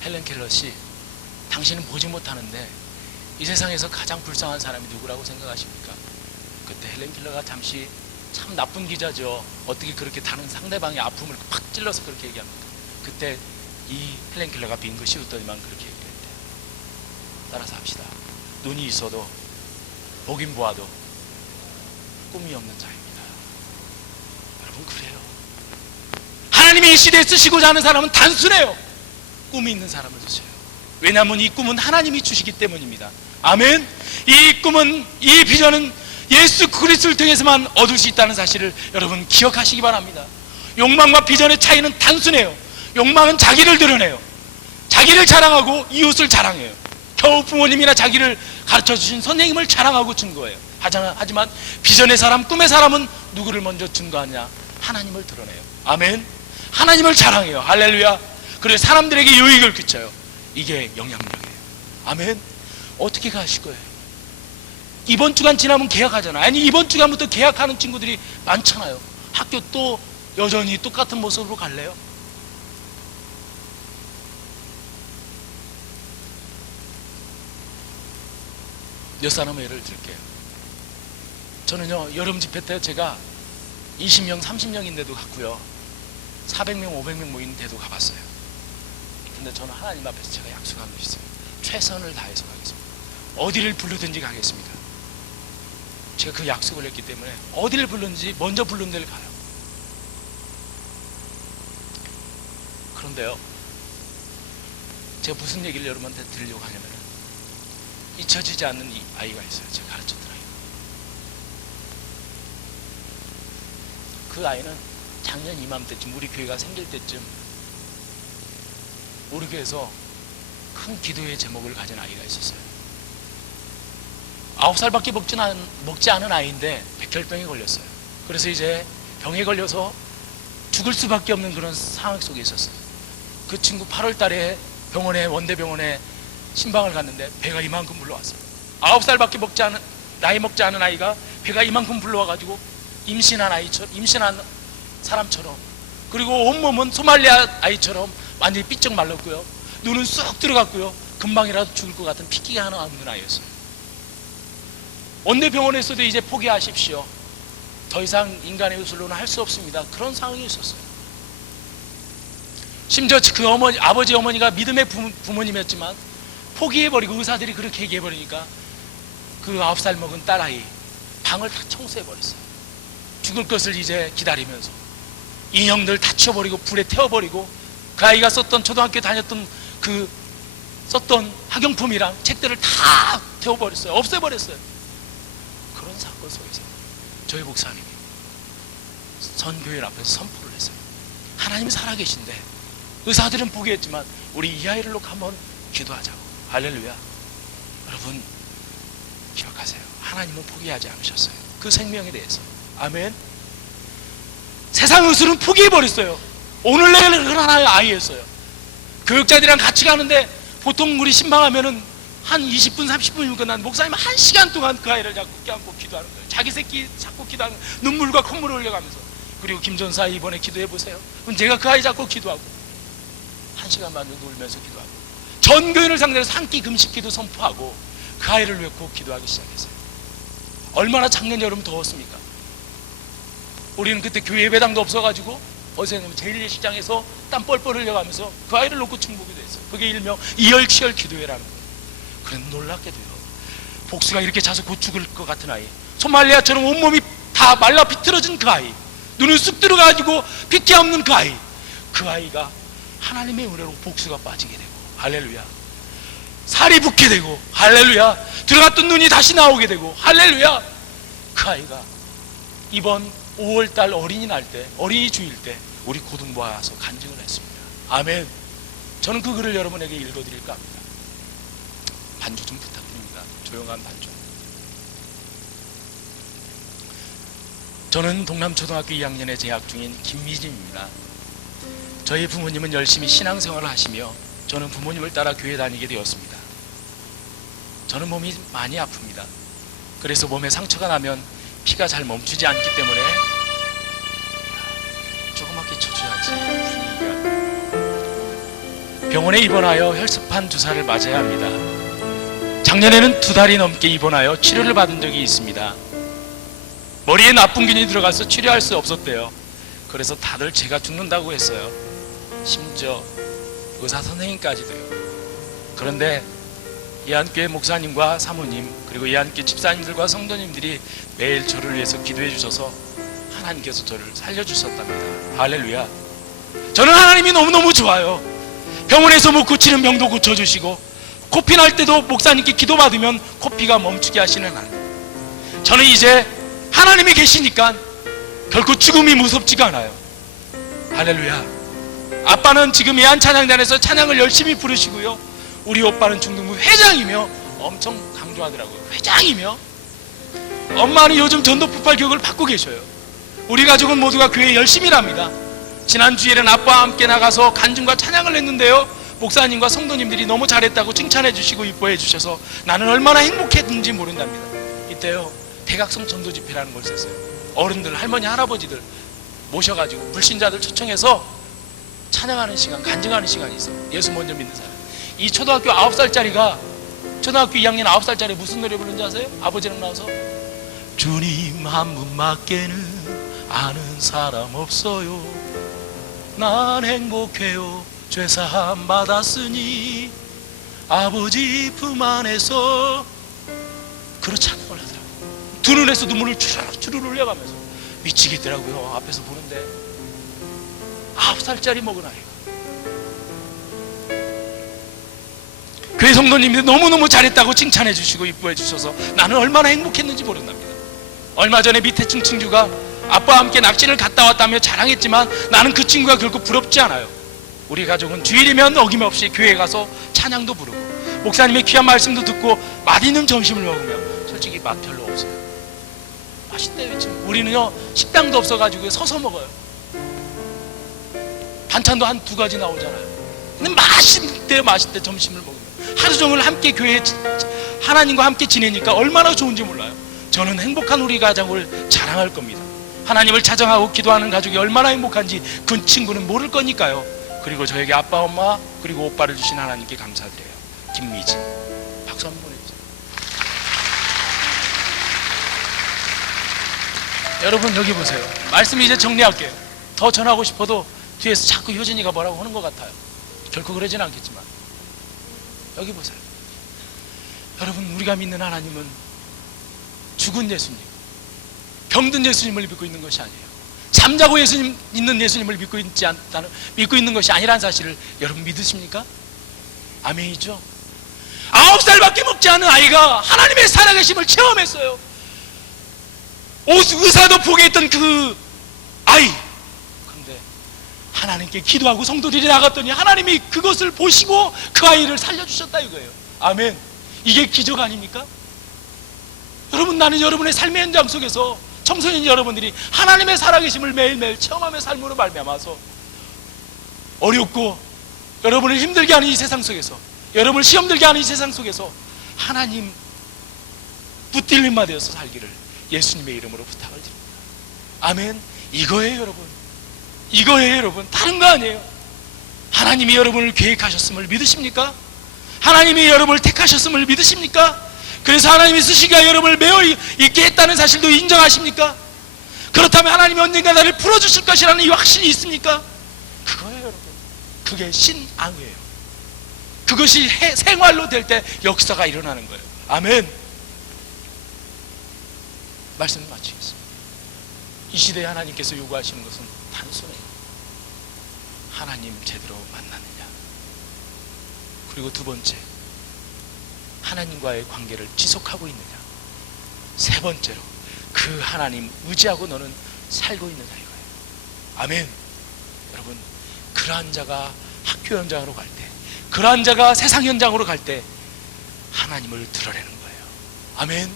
헬렌 켈러 씨, 당신은 보지 못하는데 이 세상에서 가장 불쌍한 사람이 누구라고 생각하십니까? 그때 헬렌 켈러가 잠시, 참 나쁜 기자죠. 어떻게 그렇게 다른 상대방의 아픔을 팍 찔러서 그렇게 얘기합니까? 그때 이 헬렌 켈러가 빙긋이 웃더니만 그렇게 얘기했대요. 따라서 합시다. 눈이 있어도 보긴 보아도 꿈이 없는 자입니다. 여러분, 그래요. 하나님이 이 시대에 쓰시고자 하는 사람은 단순해요. 꿈이 있는 사람을 쓰셔요. 왜냐하면 이 꿈은 하나님이 주시기 때문입니다. 아멘. 이 꿈은, 이 비전은 예수 그리스도를 통해서만 얻을 수 있다는 사실을 여러분 기억하시기 바랍니다. 욕망과 비전의 차이는 단순해요. 욕망은 자기를 드러내요. 자기를 자랑하고 이웃을 자랑해요. 겨우 부모님이나 자기를 가르쳐주신 선생님을 자랑하고 증거해요. 하지만 비전의 사람, 꿈의 사람은 누구를 먼저 증거하냐? 하나님을 드러내요. 아멘. 하나님을 자랑해요. 할렐루야. 그래서 사람들에게 유익을 끼쳐요. 이게 영향력이에요. 아멘. 어떻게 가실 거예요? 이번 주간 지나면 계약하잖아요. 아니, 이번 주간부터 계약하는 친구들이 많잖아요. 학교 또 여전히 똑같은 모습으로 갈래요? 몇 사람의 예를 들게요. 저는요, 여름 집회 때 제가 20명, 30명인데도 갔고요, 400명, 500명 모이는 데도 가봤어요. 근데 저는 하나님 앞에서 제가 약속한 것이 있어요. 최선을 다해서 가겠습니다. 어디를 부르든지 가겠습니다. 제가 그 약속을 했기 때문에 어디를 부르든지 먼저 부른 데를 가요. 그런데요, 제가 무슨 얘기를 여러분한테 드리려고 하냐면, 잊혀지지 않는 이 아이가 있어요. 제가 가르쳤던 아이. 그 아이는 작년 이맘때쯤, 우리 교회가 생길 때쯤 우리 교회에서 큰 기도의 제목을 가진 아이가 있었어요. 9살밖에 먹지 않은 아이인데 백혈병에 걸렸어요. 그래서 이제 병에 걸려서 죽을 수밖에 없는 그런 상황 속에 있었어요. 그 친구 8월 달에 병원에, 원대병원에 신방을 갔는데 배가 이만큼 불러왔어요. 9살밖에 나이 먹지 않은 아이가 배가 이만큼 불러와가지고 임신한 사람처럼, 그리고 온몸은 소말리아 아이처럼 완전히 삐쩍 말랐고요, 눈은 쑥 들어갔고요, 금방이라도 죽을 것 같은 핏기가 하나 없는 아이였어요. 원대병원에서도 이제 포기하십시오, 더 이상 인간의 의술로는 할 수 없습니다, 그런 상황이 있었어요. 심지어 그 아버지 어머니가 믿음의 부모님이었지만 포기해버리고, 의사들이 그렇게 얘기해버리니까 그 9살 먹은 딸아이 방을 다 청소해버렸어요. 죽을 것을 이제 기다리면서 인형들 다 치워버리고 불에 태워버리고, 그 아이가 썼던, 초등학교 다녔던 그 썼던 학용품이랑 책들을 다 태워버렸어요. 없애버렸어요. 그런 사건 속에서 저희 목사님이 선교회 앞에서 선포를 했어요. 하나님이 살아계신데 의사들은 포기했지만 우리 이 아이를 놓고 한번 기도하자고. 할렐루야. 여러분 기억하세요. 하나님은 포기하지 않으셨어요. 그 생명에 대해서. 아멘. 세상 의술은 포기해버렸어요. 오늘 내일 그런 하나의 아이였어요. 교육자들이랑 같이 가는데 보통 우리 신방하면은 한 20분 30분이면 끝나는데 목사님은 1시간 동안 그 아이를 잡고 껴안고 기도하는 거예요. 자기 새끼 잡고 기도하는 거예요. 눈물과 콧물을 흘려가면서. 그리고 김전사 이번에 기도해보세요. 그럼 제가 그 아이 잡고 기도하고 1시간 반 정도 울면서 기도하고, 전 교인을 상대로 한 끼 금식기도 선포하고 그 아이를 놓고 기도하기 시작했어요. 얼마나 작년 여름 더웠습니까? 우리는 그때 교회 예배당도 없어가지고 어제는 제1예식장에서 땀 뻘뻘 흘려가면서 그 아이를 놓고 충복기도 했어요. 그게 일명 이열치열 기도회라는 거예요. 그런데 놀랍게도요, 복수가 이렇게 자서 곧 죽을 것 같은 아이, 소말리아처럼 온몸이 다 말라 비틀어진 그 아이, 눈을 쑥 들어가지고 핏기 없는 그 아이, 그 아이가 하나님의 은혜로 복수가 빠지게 되고, 할렐루야, 살이 붙게 되고, 할렐루야, 들어갔던 눈이 다시 나오게 되고, 할렐루야. 그 아이가 이번 5월달 어린이날 때, 어린이 주일 때 우리 고등부와 와서 간증을 했습니다. 아멘. 저는 그 글을 여러분에게 읽어드릴까 합니다. 반주 좀 부탁드립니다. 조용한 반주. 저는 동남초등학교 2학년에 재학 중인 김미진입니다. 저희 부모님은 열심히 신앙생활을 하시며 저는 부모님을 따라 교회 다니게 되었습니다. 저는 몸이 많이 아픕니다. 그래서 몸에 상처가 나면 피가 잘 멈추지 않기 때문에 조그맣게 쳐줘야지 분위기가. 병원에 입원하여 혈소판 주사를 맞아야 합니다. 작년에는 2달이 넘게 입원하여 치료를 받은 적이 있습니다. 머리에 나쁜 균이 들어가서 치료할 수 없었대요. 그래서 다들 제가 죽는다고 했어요. 심지어 의사 선생님까지도요. 그런데 예안교회 목사님과 사모님, 그리고 예안교회 집사님들과 성도님들이 매일 저를 위해서 기도해 주셔서 하나님께서 저를 살려주셨답니다. 할렐루야. 저는 하나님이 너무너무 좋아요. 병원에서 못 고치는 병도 고쳐주시고, 코피 날 때도 목사님께 기도받으면 코피가 멈추게 하시는 하나님. 저는 이제 하나님이 계시니까 결코 죽음이 무섭지가 않아요. 할렐루야. 아빠는 지금 예안 찬양단에서 찬양을 열심히 부르시고요, 우리 오빠는 중등부 회장이며 엄청 강조하더라고요. 회장이며. 엄마는 요즘 전도폭발 교육을 받고 계셔요. 우리 가족은 모두가 교회에 열심히 일합니다. 지난 주일엔 아빠와 함께 나가서 간증과 찬양을 했는데요, 목사님과 성도님들이 너무 잘했다고 칭찬해 주시고 이뻐해 주셔서 나는 얼마나 행복했는지 모른답니다. 이때요, 대각성 전도 집회라는 걸 썼어요. 어른들, 할머니, 할아버지들 모셔가지고 불신자들 초청해서 찬양하는 시간, 간증하는 시간이 있어요. 예수 먼저 믿는 사람. 이 초등학교 9살짜리가, 초등학교 2학년 9살짜리 무슨 노래 부르는지 아세요? 아버지랑 나와서 주님 한 분밖에는 아는 사람 없어요. 난 행복해요. 죄사함 받았으니 아버지 품 안에서. 그런 찬양을 하더라고요. 두 눈에서 눈물을 주르륵 흘려가면서 미치겠더라고요. 앞에서 보는데 9살짜리 먹은 아이가. 교회 성도님들이 너무너무 잘했다고 칭찬해 주시고 이뻐해 주셔서 나는 얼마나 행복했는지 모른답니다. 얼마 전에 밑에 층 친구가 아빠와 함께 낚시를 갔다 왔다며 자랑했지만 나는 그 친구가 결코 부럽지 않아요. 우리 가족은 주일이면 어김없이 교회에 가서 찬양도 부르고 목사님의 귀한 말씀도 듣고 맛있는 점심을 먹으며, 솔직히 맛 별로 없어요. 맛있대요. 지금 우리는요, 식당도 없어가지고 서서 먹어요. 반찬도 한 2가지 나오잖아요. 근데 맛있대 점심을 먹으면. 하루 종일 함께 교회에 하나님과 함께 지내니까 얼마나 좋은지 몰라요. 저는 행복한 우리 가정을 자랑할 겁니다. 하나님을 찬양하고 기도하는 가족이 얼마나 행복한지 그 친구는 모를 거니까요. 그리고 저에게 아빠, 엄마, 그리고 오빠를 주신 하나님께 감사드려요. 김미진, 박수 한번 보내주세요. 여러분 여기 보세요. 말씀 이제 정리할게요. 더 전하고 싶어도 뒤에서 자꾸 효진이가 뭐라고 하는 것 같아요. 결코 그러진 않겠지만 여기 보세요. 여러분, 우리가 믿는 하나님은 죽은 예수님, 병든 예수님을 믿고 있는 것이 아니에요. 잠자고 있는 예수님을 믿고 있는 것이 아니라는 사실을 여러분 믿으십니까? 아멘이죠. 9살밖에 먹지 않은 아이가 하나님의 살아계심을 체험했어요. 의사도 포기했던 그 아이. 그런데 하나님께 기도하고 성도들이 나갔더니 하나님이 그것을 보시고 그 아이를 살려주셨다 이거예요. 아멘. 이게 기적 아닙니까? 여러분, 나는 여러분의 삶의 현장 속에서 청소년 여러분들이 하나님의 살아계심을 매일매일 체험하며 삶으로 말미암아서 어렵고 여러분을 힘들게 하는 이 세상 속에서, 여러분을 시험 들게 하는 이 세상 속에서 하나님 붙들림마 되어서 살기를 예수님의 이름으로 부탁을 드립니다. 아멘. 이거예요 여러분. 이거예요 여러분. 다른 거 아니에요. 하나님이 여러분을 계획하셨음을 믿으십니까? 하나님이 여러분을 택하셨음을 믿으십니까? 그래서 하나님이 쓰시기가 여러분을 매어 있게 했다는 사실도 인정하십니까? 그렇다면 하나님이 언젠가 나를 풀어주실 것이라는 이 확신이 있습니까? 그거예요 여러분. 그게 신앙이에요. 그것이 생활로 될 때 역사가 일어나는 거예요. 아멘. 말씀을 마치겠습니다. 이 시대에 하나님께서 요구하시는 것은 단순해요. 하나님 제대로 만났느냐. 그리고 두 번째, 하나님과의 관계를 지속하고 있느냐. 세 번째로, 그 하나님 의지하고 너는 살고 있느냐 이거예요. 아멘. 여러분, 그러한 자가 학교 현장으로 갈 때, 그러한 자가 세상 현장으로 갈 때 하나님을 드러내는 거예요. 아멘.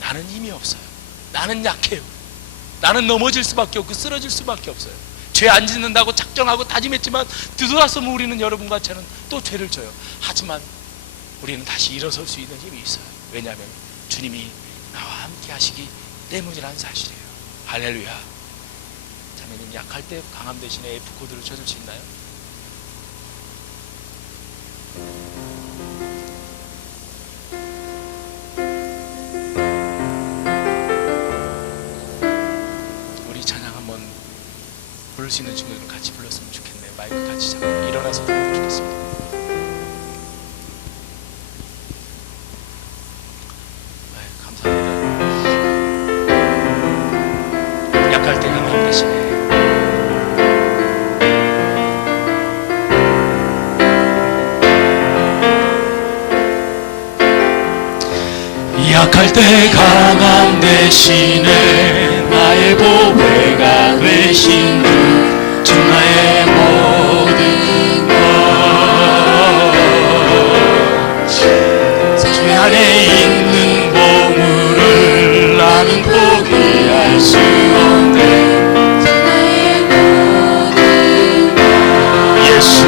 나는 힘이 없어요. 나는 약해요. 나는 넘어질 수밖에 없고 쓰러질 수밖에 없어요. 죄 안 짓는다고 작정하고 다짐했지만 뒤돌아서면 우리는 여러분과 저는 또 죄를 져요. 하지만 우리는 다시 일어설 수 있는 힘이 있어요. 왜냐하면 주님이 나와 함께 하시기 때문이라는 사실이에요. 할렐루야. 자매님, 약할 때 강함 대신에 F코드를 쳐줄 수 있나요? 우리 찬양 한번 부를 수 있는 친구들은 같이 불렀으면 좋겠네요. 마이크 같이 잡고 일어나서 부르면 좋겠습니다. 약할 때 강함 대신에 약할 때 강함 대신에 나의 보배가 되신 주 나의 모든 것 주 안에 있는 보물을 나는 포기할 수 없네. 예수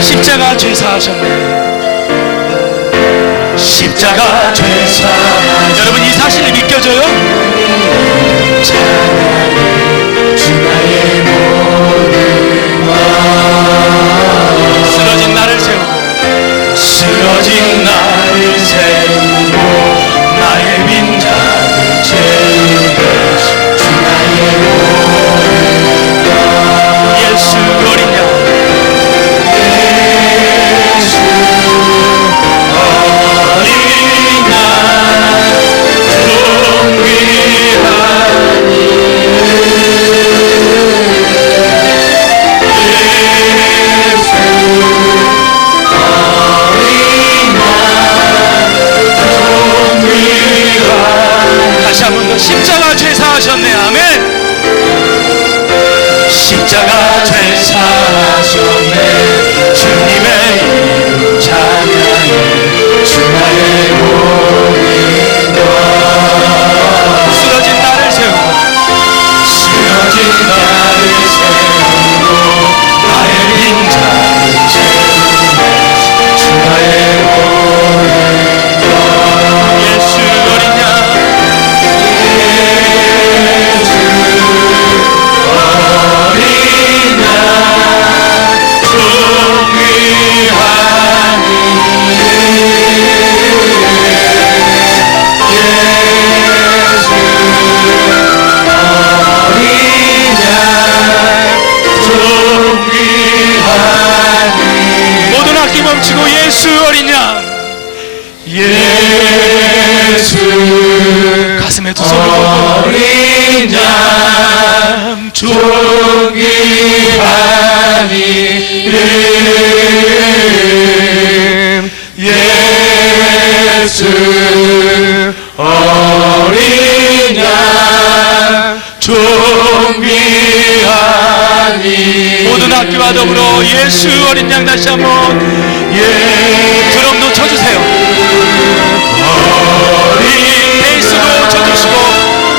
십자가 죄사하셨네. 십자가 죄사하셨네. 여러분, 이 사실이 믿겨져요? 주나의 모든 것 쓰러진 나를 세우고 쓰러진 나를 세우고 나의 빈자를 채우네. 주나의 모든 것 예수 어린 양 다시 한 번 더 십자가 죄사하셨네. 아멘. 십자가 죄사하셨네. 주님의 이름 찬양해. 주나의 모든 것 쓰러진 나를 세우고 쓰러진 나를 세우고 나의 빈자를 채우네. 주나의 모든 것 예수 어린 양 멈추고 예수 어린 양 예수 가슴에 두 손을 얹고 어린 양 존귀한 이름 예수 어린 양 존귀한 이름 모든 학교와 더불어 예수 어린 양 다시 한번 드럼도 쳐주세요. 베이스도 쳐주시고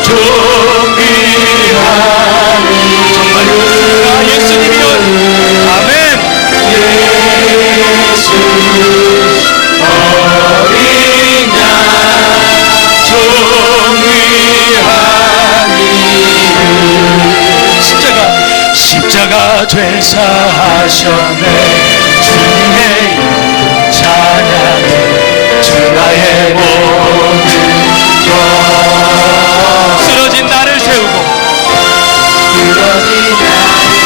존귀한 정말 그렇습니다. 예수님이여 아멘. 예수 어린 양 존귀한 이름 십자가 죄사하셨네. 주님의 이름 찬양해. 주 나의 모든 것 쓰러진 나를 세우고 쓰러진 나를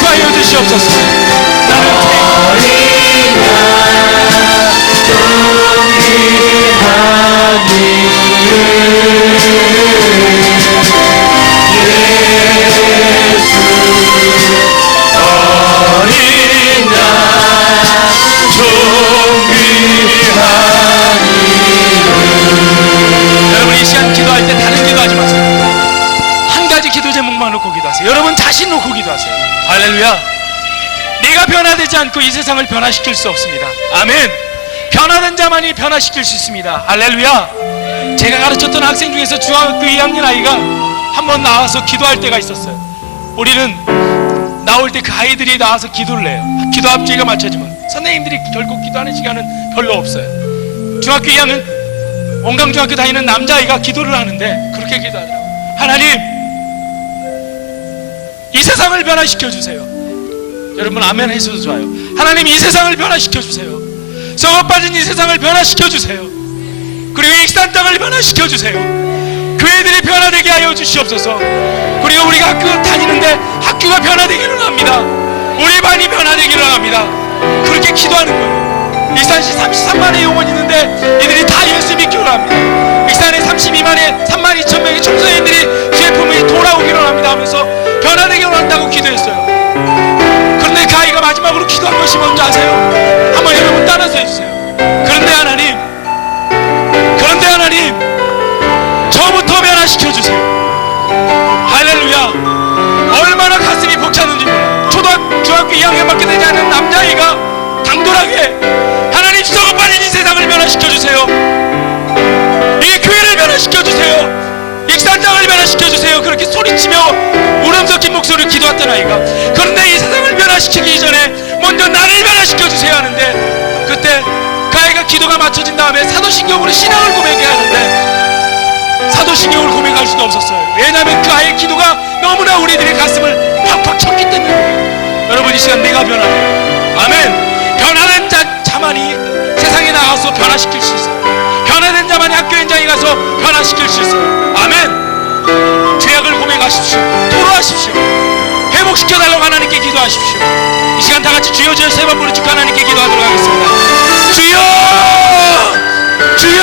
구하여 주시옵소서. 나는 여러분 이 시간 기도할 때 다른 기도하지 마세요. 한 가지 기도 제목만 놓고 기도하세요. 여러분 자신 놓고 기도하세요. 할렐루야. 내가 변화되지 않고 이 세상을 변화시킬 수 없습니다. 아멘. 변화된 자만이 변화시킬 수 있습니다. 할렐루야. 제가 가르쳤던 학생 중에서 중학교 2학년 아이가 한번 나와서 기도할 때가 있었어요. 우리는 나올 때 그 아이들이 나와서 기도를 해요. 기도 앞지가 맞춰지면 선생님들이 결국 기도하는 시간은 별로 없어요. 중학교 2학년 원광중학교 다니는 남자아이가 기도를 하는데 그렇게 기도하더라고요. 하나님, 이 세상을 변화시켜 주세요. 여러분 아멘 해서도 좋아요. 하나님, 이 세상을 변화시켜 주세요. 썩어 빠진 이 세상을 변화시켜 주세요. 그리고 익산 땅을 변화시켜 주세요. 교회들이 변화되게 하여 주시옵소서. 그리고 우리가 학교 다니는데 학교가 변화되기를 원합니다. 우리 반이 변화되기를 원합니다. 그렇게 기도하는 거예요. 익산시 33만의 용원이 있는데 이들이 다 예수 믿기를 원합니다. 익산에 32만의 3만 2천 명의 청소년들이 주의 품에 돌아오기를 원합니다 하면서 변화되기를 원한다고 기도했어요. 그런데 그 아이가 마지막으로 기도한 것이 뭔지 아세요? 한번 여러분 따라서 해주세요. 그런데 하나님, 저부터 변화시켜주세요. 할렐루야. 얼마나 가슴이 벅찼는지 몰라요. 중학교 2학년밖에 되지 않은 남자아이가 당돌하게 하나님, 썩어 빠진 이 세상을 변화시켜주세요. 이 교회를 변화시켜주세요. 익산장을 변화시켜주세요. 그렇게 소리치며 울음 섞인 목소리로 기도했던 아이가, 그런데 이 세상을 변화시키기 전에 먼저 나를 변화시켜주세요 하는데, 그때 그 아이가 기도가 맞춰진 다음에 사도신경으로 신앙을 고백해야 하는데 사도신경을 고백할 수도 없었어요. 왜냐하면 그 아이의 기도가 너무나 우리들의 가슴을 팍팍 쳤기 때문에. 여러분 이 시간 내가 변화돼요. 아멘. 변화된 자만이 세상에 나가서 변화시킬 수 있어요. 변화된 자만이 학교 현장에 가서 변화시킬 수 있어요. 아멘. 죄악을 고백하십시오. 토로하십시오. 회복시켜달라고 하나님께 기도하십시오. 이 시간 다같이 주여 주여 세 번 부르짖고 하나님께 기도하도록 하겠습니다. 주여! 주여!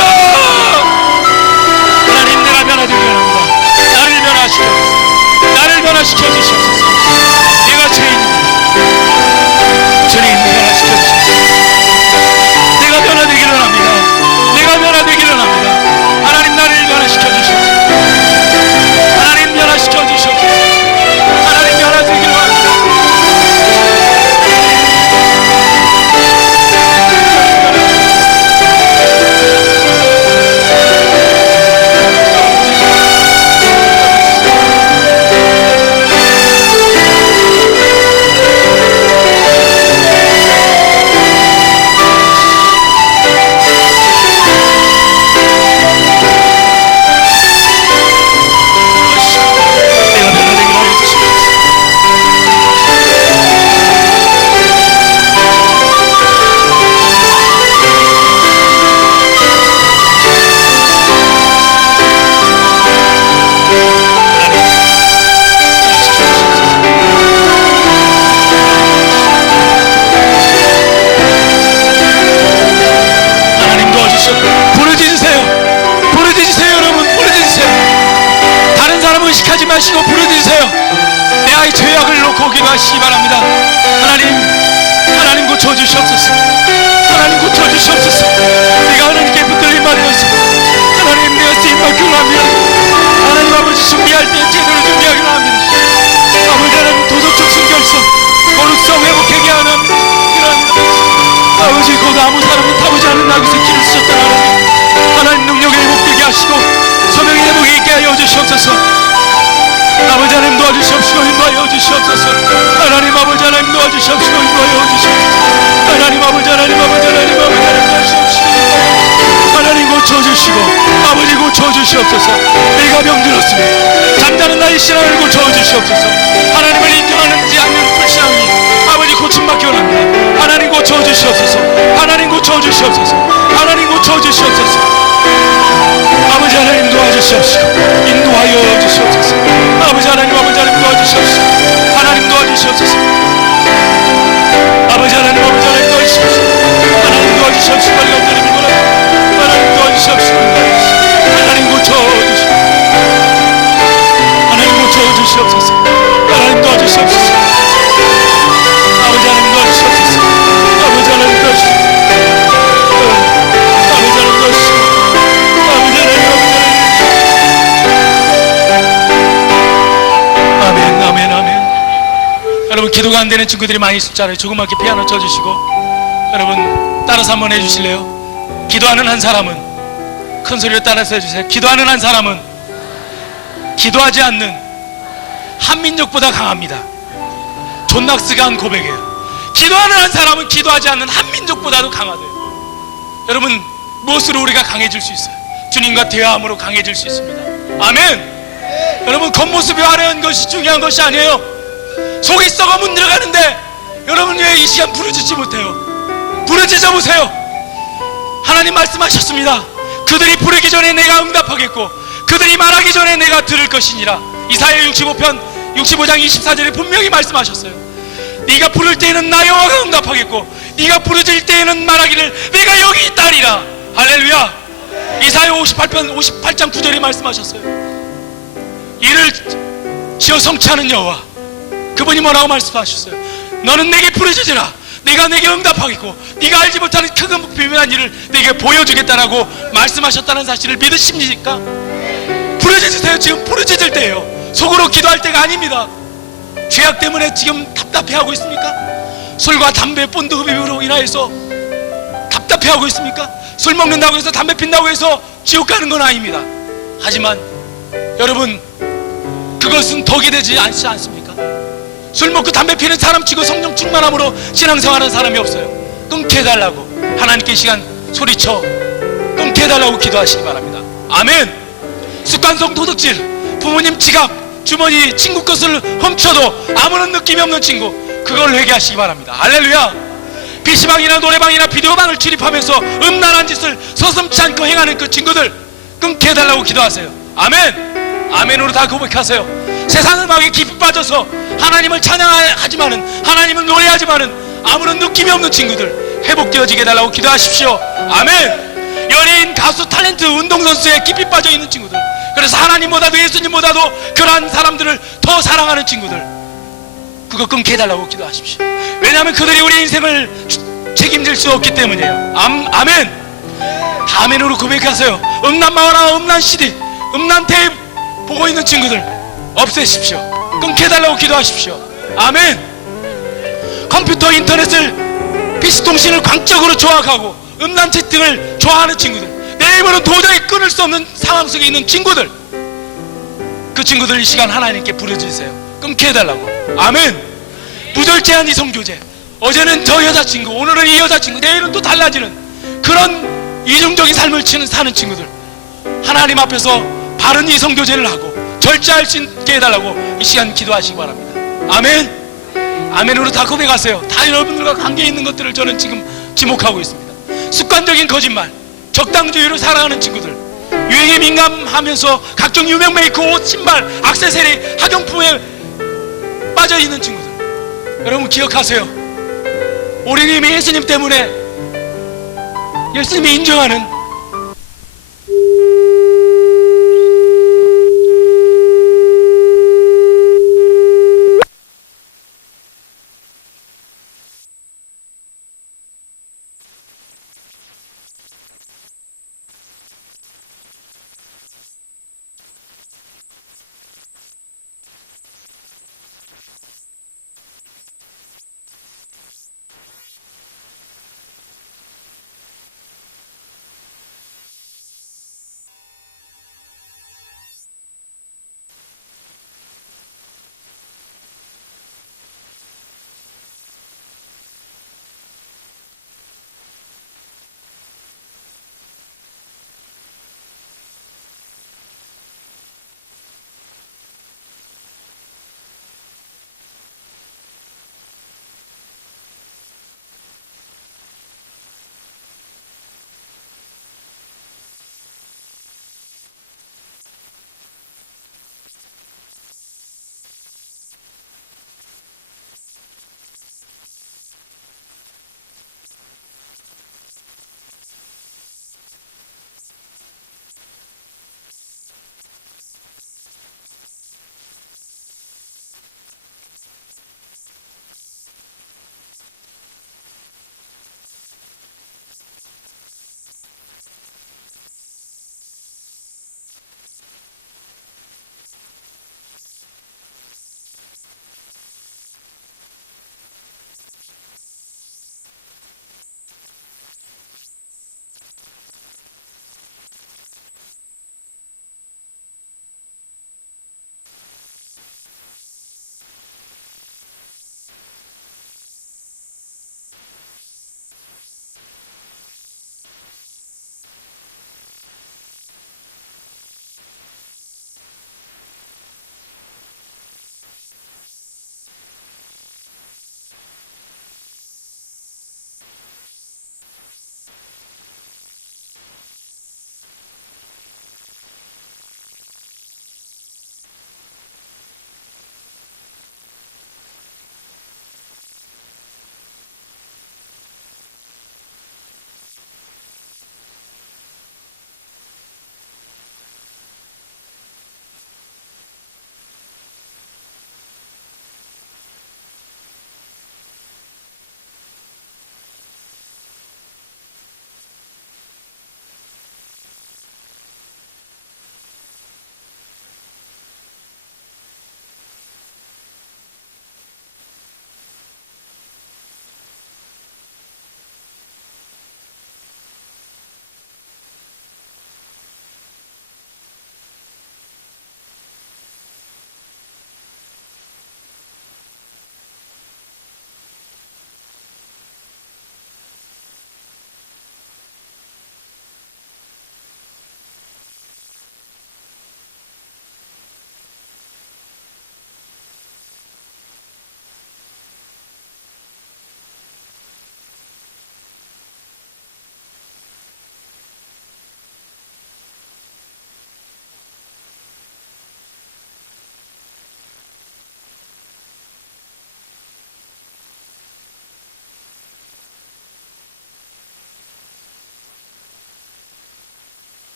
하나님, 내가 변화되기 원합니다. 나를 변화시켜주세요. 나를 변화시켜주시옵소서. 내가 죄인입니다. 주님, 변화시켜주시옵소서. 내가 변화되기를 원합니다. 내가 변화되기를 원합니다. 하나님, 나를 변화시켜주시옵소서. 하나님, 변화시켜주시옵소서. 하나님, 변화되기를 원합니다. 의식하지 마시고 부르짖으세요. 내 아이 죄악을 놓고 기도하시기 바랍니다. 하나님 고쳐주시옵소서. 하나님 고쳐주시옵소서. 내가 하나님께 붙들린 말이었어. 하나님, 내가 쓰임받기를 합니다. 하나님 아버지, 준비할 때 제대로 준비하기를 합니다. 아버지 하나님, 도덕적 순결성, 거룩성 회복하게 하는 아버지, 곧 아무 사람이 타보지 않은 나귀 새끼를 쓰셨다. 하나님 능력에 회복되게 하시고 소명의 회복이 있게 하여 주시옵소서. 아버지 하나님 도와주시옵시고 인도하여 주시옵소서. 하나님 아버지 하나님 도와주시옵시고 인도하여 주시옵소서. 하나님 아버지 하나님 도와주시옵시고 하나님 고쳐주시고 아버지 고쳐주시옵소서. 내가 병들었으니 잠자는 나의 신앙을 고쳐주시옵소서. 하나님을 인정하는지 않는 불신앙이 아버지 고침받기 원합니다. 하나님 고쳐주시옵소서. 하나님 고쳐주시옵소서. 하나님 고쳐주시옵소서. 아버지 하나님 도와주시옵시고 인도하여 주시옵소서. 아버지 하나님 도와주시옵소서. 하나님 도와주시옵소서. 주시옵시고 하나님 고쳐주시옵소서. 하나님 고쳐주시옵소서. 하나님 도와주시옵소서. 아버지 하나님 도와주시옵소서. 아버지 하나님 도와주시옵소서. 아버지 하나님 도와주시옵소서. 아버지 하나님 아멘 아멘 아멘. 여러분 기도가 안 되는 친구들이 많이 있을 줄 알아요. 조그맣게 피아노 쳐주시고 여러분 따라서 한번 해주실래요? 기도하는 한 사람은 큰 소리로 따라서 해주세요. 기도하는 한 사람은 기도하지 않는 한민족보다 강합니다. 존 낙스가 한 고백이에요. 기도하는 한 사람은 기도하지 않는 한민족보다도 강하대요. 여러분 무엇으로 우리가 강해질 수 있어요? 주님과 대화함으로 강해질 수 있습니다. 아멘. 여러분 겉모습이 화려한 것이 중요한 것이 아니에요. 속이 썩어 문들어가는데 여러분 왜 이 시간 부르짖지 못해요? 부르짖어 보세요. 하나님 말씀하셨습니다. 그들이 부르기 전에 내가 응답하겠고 그들이 말하기 전에 내가 들을 것이니라. 이사야 65장 24절에 분명히 말씀하셨어요. 네가 부를 때에는 나 여호와가 응답하겠고 네가 부르짖을 때에는 말하기를 내가 여기 있다리라. 할렐루야. 이사야 58장 9절에 말씀하셨어요. 이를 지어 성취하는 여호와, 그분이 뭐라고 말씀하셨어요? 너는 내게 부르짖으라. 내가 내게 응답하겠고 네가 알지 못하는 큰 비밀한 일을 내게 보여주겠다라고 말씀하셨다는 사실을 믿으십니까? 부르짖으세요. 지금 부르짖을 때예요. 속으로 기도할 때가 아닙니다. 죄악 때문에 지금 답답해하고 있습니까? 술과 담배 본드 흡입으로 인하여서 답답해하고 있습니까? 술 먹는다고 해서 담배 핀다고 해서 지옥 가는 건 아닙니다. 하지만 여러분 그것은 덕이 되지 않지 않습니까? 술 먹고 담배 피는 사람 치고 성령 충만함으로 신앙생활하는 사람이 없어요. 끊게 해달라고 하나님께 이 시간 소리쳐 끊게 해달라고 기도하시기 바랍니다. 아멘. 습관성 도둑질, 부모님 지갑, 주머니, 친구 것을 훔쳐도 아무런 느낌이 없는 친구, 그걸 회개하시기 바랍니다. 할렐루야. PC방이나 노래방이나 비디오방을 출입하면서 음란한 짓을 서슴지 않고 행하는 그 친구들 끊게 해달라고 기도하세요. 아멘. 아멘으로 다 고백하세요. 세상 음악에 깊이 빠져서 하나님을 찬양하지만은 하나님을 노래하지만은 아무런 느낌이 없는 친구들 회복되어지게 해달라고 기도하십시오. 아멘. 연예인, 가수, 탤런트, 운동선수에 깊이 빠져 있는 친구들, 그래서 하나님보다도 예수님보다도 그러한 사람들을 더 사랑하는 친구들, 그거 끊게 해달라고 기도하십시오. 왜냐하면 그들이 우리 인생을 책임질 수 없기 때문이에요. 아멘. 아멘으로 고백하세요. 음란 만화, 음란 CD, 음란 테이프 보고 있는 친구들 없애십시오. 끊게 해달라고 기도하십시오. 아멘. 컴퓨터, 인터넷을, PC통신을 광적으로 조악하고 음란 채팅을 좋아하는 친구들, 내 입으로 도저히 끊을 수 없는 상황 속에 있는 친구들, 그 친구들 이 시간 하나님께 부르짖으세요. 끊게 해달라고. 아멘. 무절제한 이성교제, 어제는 저 여자친구, 오늘은 이 여자친구, 내일은 또 달라지는 그런 이중적인 삶을 사는 친구들, 하나님 앞에서 바른 이성교제를 하고 절제할 수 있게 해달라고 이 시간 기도하시기 바랍니다. 아멘. 아멘으로 다 고백하세요. 다 여러분들과 관계 있는 것들을 저는 지금 지목하고 있습니다. 습관적인 거짓말, 적당주의로 살아가는 친구들, 유행에 민감하면서 각종 유명 메이크, 옷, 신발, 액세서리, 학용품에 빠져있는 친구들, 여러분 기억하세요. 우리는 이미 예수님 때문에, 예수님이 인정하는